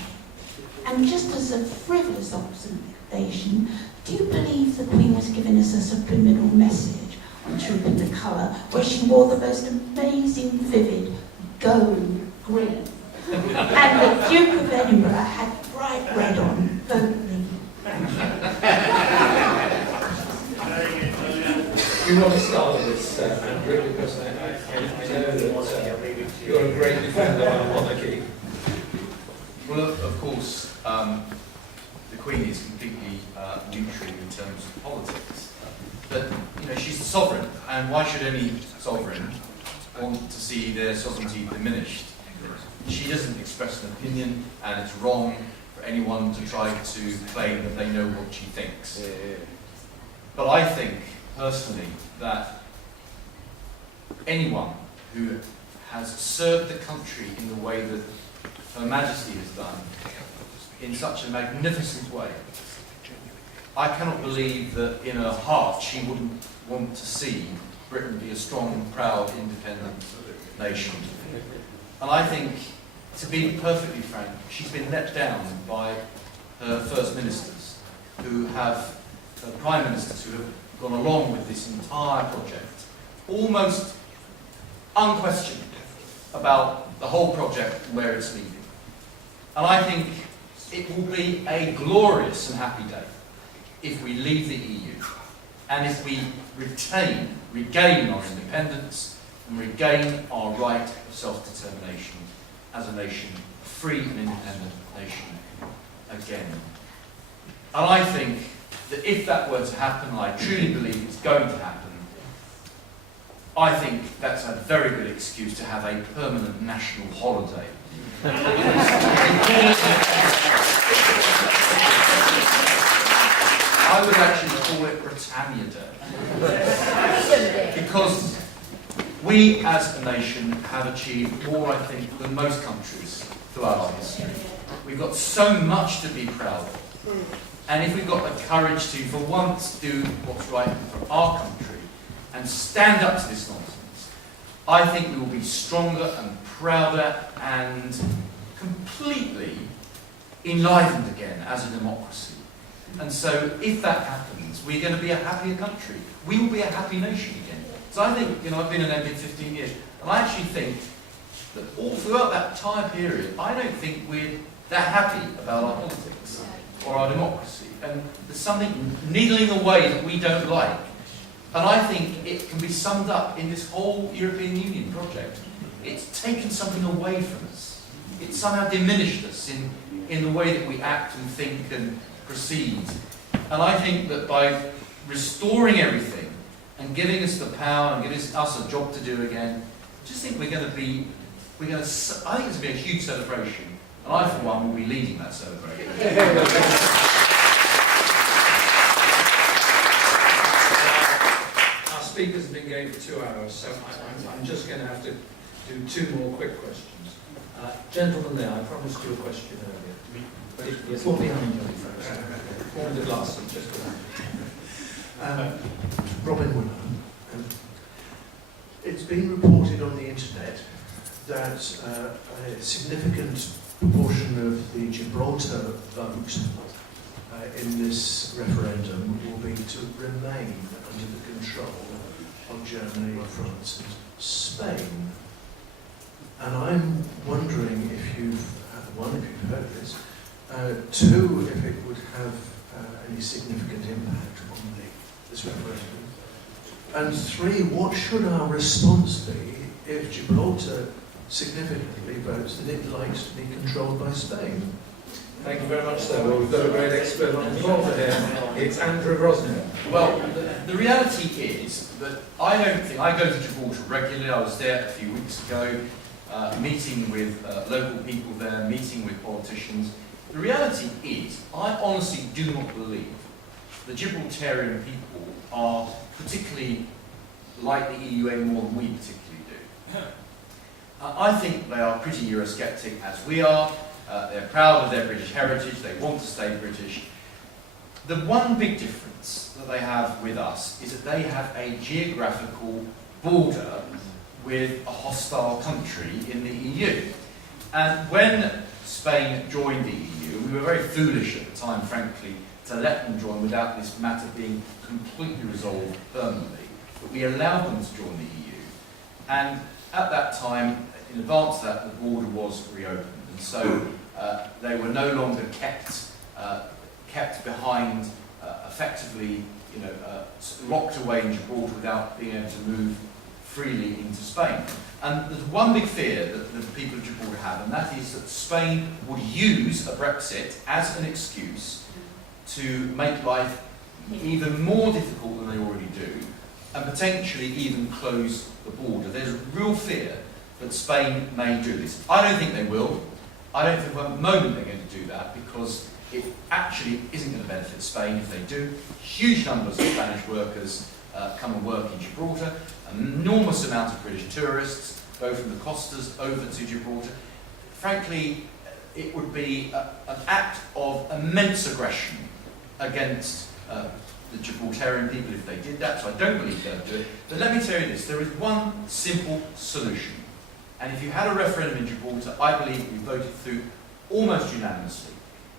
And just as a frivolous observation, do you believe the Queen was giving us a subliminal message on Trooping the Colour, where she wore the most amazing, vivid gold green, and the Duke of Edinburgh had bright red on? Vote me. We want to start with this, Andrew, because I know that you're a great defender of our monarchy. Well, of course, the Queen is completely neutral in terms of politics. But, she's the sovereign, and why should any sovereign want to see their sovereignty diminished? She doesn't express an opinion, and it's wrong for anyone to try to claim that they know what she thinks. But I think, personally, that anyone who has served the country in the way that Her Majesty has done in such a magnificent way. I cannot believe that in her heart she wouldn't want to see Britain be a strong, proud, independent nation. And I think, to be perfectly frank, she's been let down by her First Ministers, who have, Prime Ministers who have gone along with this entire project, almost unquestioned about the whole project and where it's leading. And I think it will be a glorious and happy day if we leave the EU and if we regain our independence and regain our right of self-determination as a nation, a free and independent nation again. And I think that if that were to happen, and I truly believe it's going to happen, I think that's a very good excuse to have a permanent national holiday. I would actually call it Britannia Day. Because we as a nation have achieved more, I think, than most countries throughout our history. We've got so much to be proud of. And if we've got the courage to, for once, do what's right for our country and stand up to this nonsense, I think we will be stronger and prouder and completely enlivened again as a democracy. And so if that happens, we're going to be a happier country. We will be a happy nation again. So I think, I've been an MP 15 years, and I actually think that all throughout that entire period, I don't think we're that happy about our politics or our democracy. And there's something niggling away that we don't like. And I think it can be summed up in this whole European Union project. It's taken something away from us. It's somehow diminished us in the way that we act and think and proceed. And I think that by restoring everything and giving us the power and giving us a job to do again, I just think I think it's going to be a huge celebration. And I, for one, will be leading that celebration. Our speakers have been going for 2 hours, so I'm just going to have to do 2 more quick questions. Gentleman there, I promised you a question earlier. But it's one behind you, folks. One with the glasses, just behind. Robin Wood. It's been reported on the internet that a significant proportion of the Gibraltar vote in this referendum will be to remain under the control of Germany, France and Spain. And I'm wondering if you've heard this, 2, if it would have any significant impact on this referendum, and 3, what should our response be if Gibraltar significantly votes that it likes to be controlled by Spain? Thank you very much, sir. Well, we've got a great expert on the floor for him. It's Andrew Rosindell. Well, the reality is that I go to Gibraltar regularly. I was there a few weeks ago, meeting with local people there, meeting with politicians. The reality is, I honestly do not believe the Gibraltarian people are particularly like the EU any more than we particularly do. I think they are pretty Eurosceptic as we are. They're proud of their British heritage. They want to stay British. The one big difference that they have with us is that they have a geographical border with a hostile country in the EU. And when Spain joined the EU, we were very foolish at the time, frankly, to let them join without this matter being completely resolved permanently. But we allowed them to join the EU. And at that time, in advance of that, the border was reopened. And so they were no longer kept behind, effectively, locked away in Gibraltar without being able to move freely into Spain. And there's one big fear that the people of Gibraltar have, and that is that Spain would use a Brexit as an excuse to make life even more difficult than they already do, and potentially even close the border. There's a real fear that Spain may do this. I don't think they will. I don't think for a moment they're going to do that, because it actually isn't going to benefit Spain if they do. Huge numbers of Spanish workers come and work in Gibraltar. An enormous amount of British tourists go from the Costas over to Gibraltar. Frankly, it would be an act of immense aggression against the Gibraltarian people if they did that, so I don't believe they'll do it. But let me tell you this, there is one simple solution. And if you had a referendum in Gibraltar, I believe it would be voted through almost unanimously.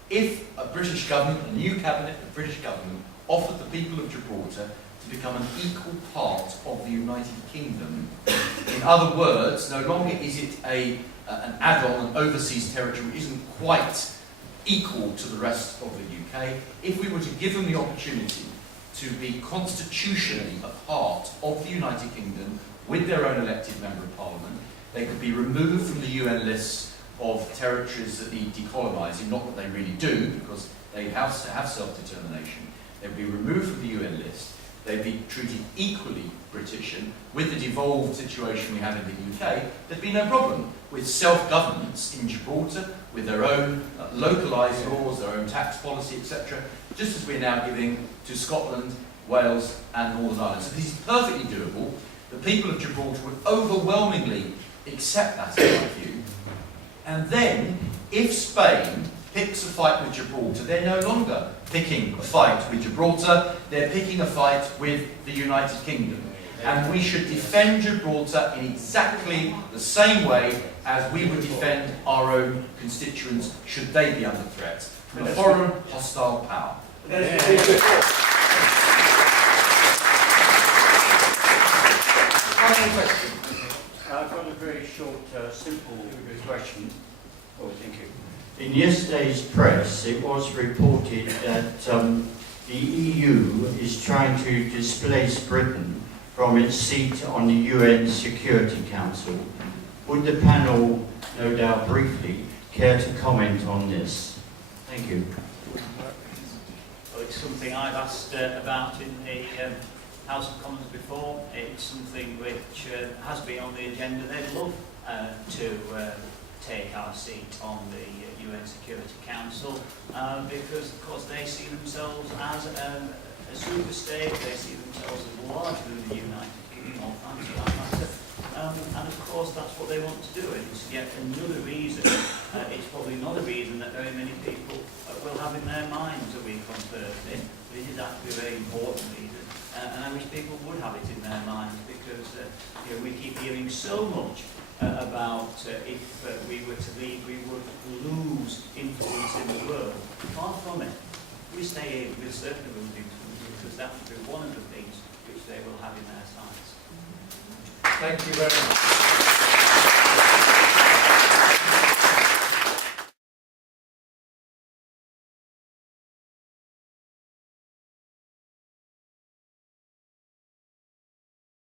If a British government, a new cabinet, a British government, offered the people of Gibraltar to become an equal part of the United Kingdom, in other words, no longer is it an add-on, an overseas territory, which isn't quite equal to the rest of the UK. If we were to give them the opportunity to be constitutionally a part of the United Kingdom with their own elected member of parliament, they could be removed from the UN list of territories that need decolonising, not that they really do, because they have self-determination. They would be removed from the UN list. They'd be treated equally British, and with the devolved situation we have in the UK, there'd be no problem with self-governance in Gibraltar, with their own localised laws, their own tax policy, etc., just as we're now giving to Scotland, Wales and Northern Ireland. So this is perfectly doable. The people of Gibraltar would overwhelmingly accept that, in my view. And then, if Spain picks a fight with Gibraltar, they're no longer picking a fight with Gibraltar, they're picking a fight with the United Kingdom. And we should defend Gibraltar in exactly the same way as we would defend our own constituents should they be under threat from a foreign hostile power. Final question. I've got a very short, simple question. Oh, thank you. In yesterday's press, it was reported that the EU is trying to displace Britain from its seat on the UN Security Council. Would the panel, no doubt briefly, care to comment on this? Thank you. Well, it's something I've asked about in the House of Commons before. It's something which has been on the agenda. They'd love to take our seat on the UN Security Council because, of course, they see themselves as a super state. They see themselves as larger than the United Kingdom or France for that matter. And of course, that's what they want to do. It's yet another reason. It's probably not a reason that very many people will have in their minds a week on Thursday. But it is actually a very important reason. And I wish people would have it in their minds because we keep hearing so much about if we were to leave, we would lose influence in the world. Far from it. If we stay here, we'll certainly lose influence because that would be one of the things which they will have in their sights. Thank you very much.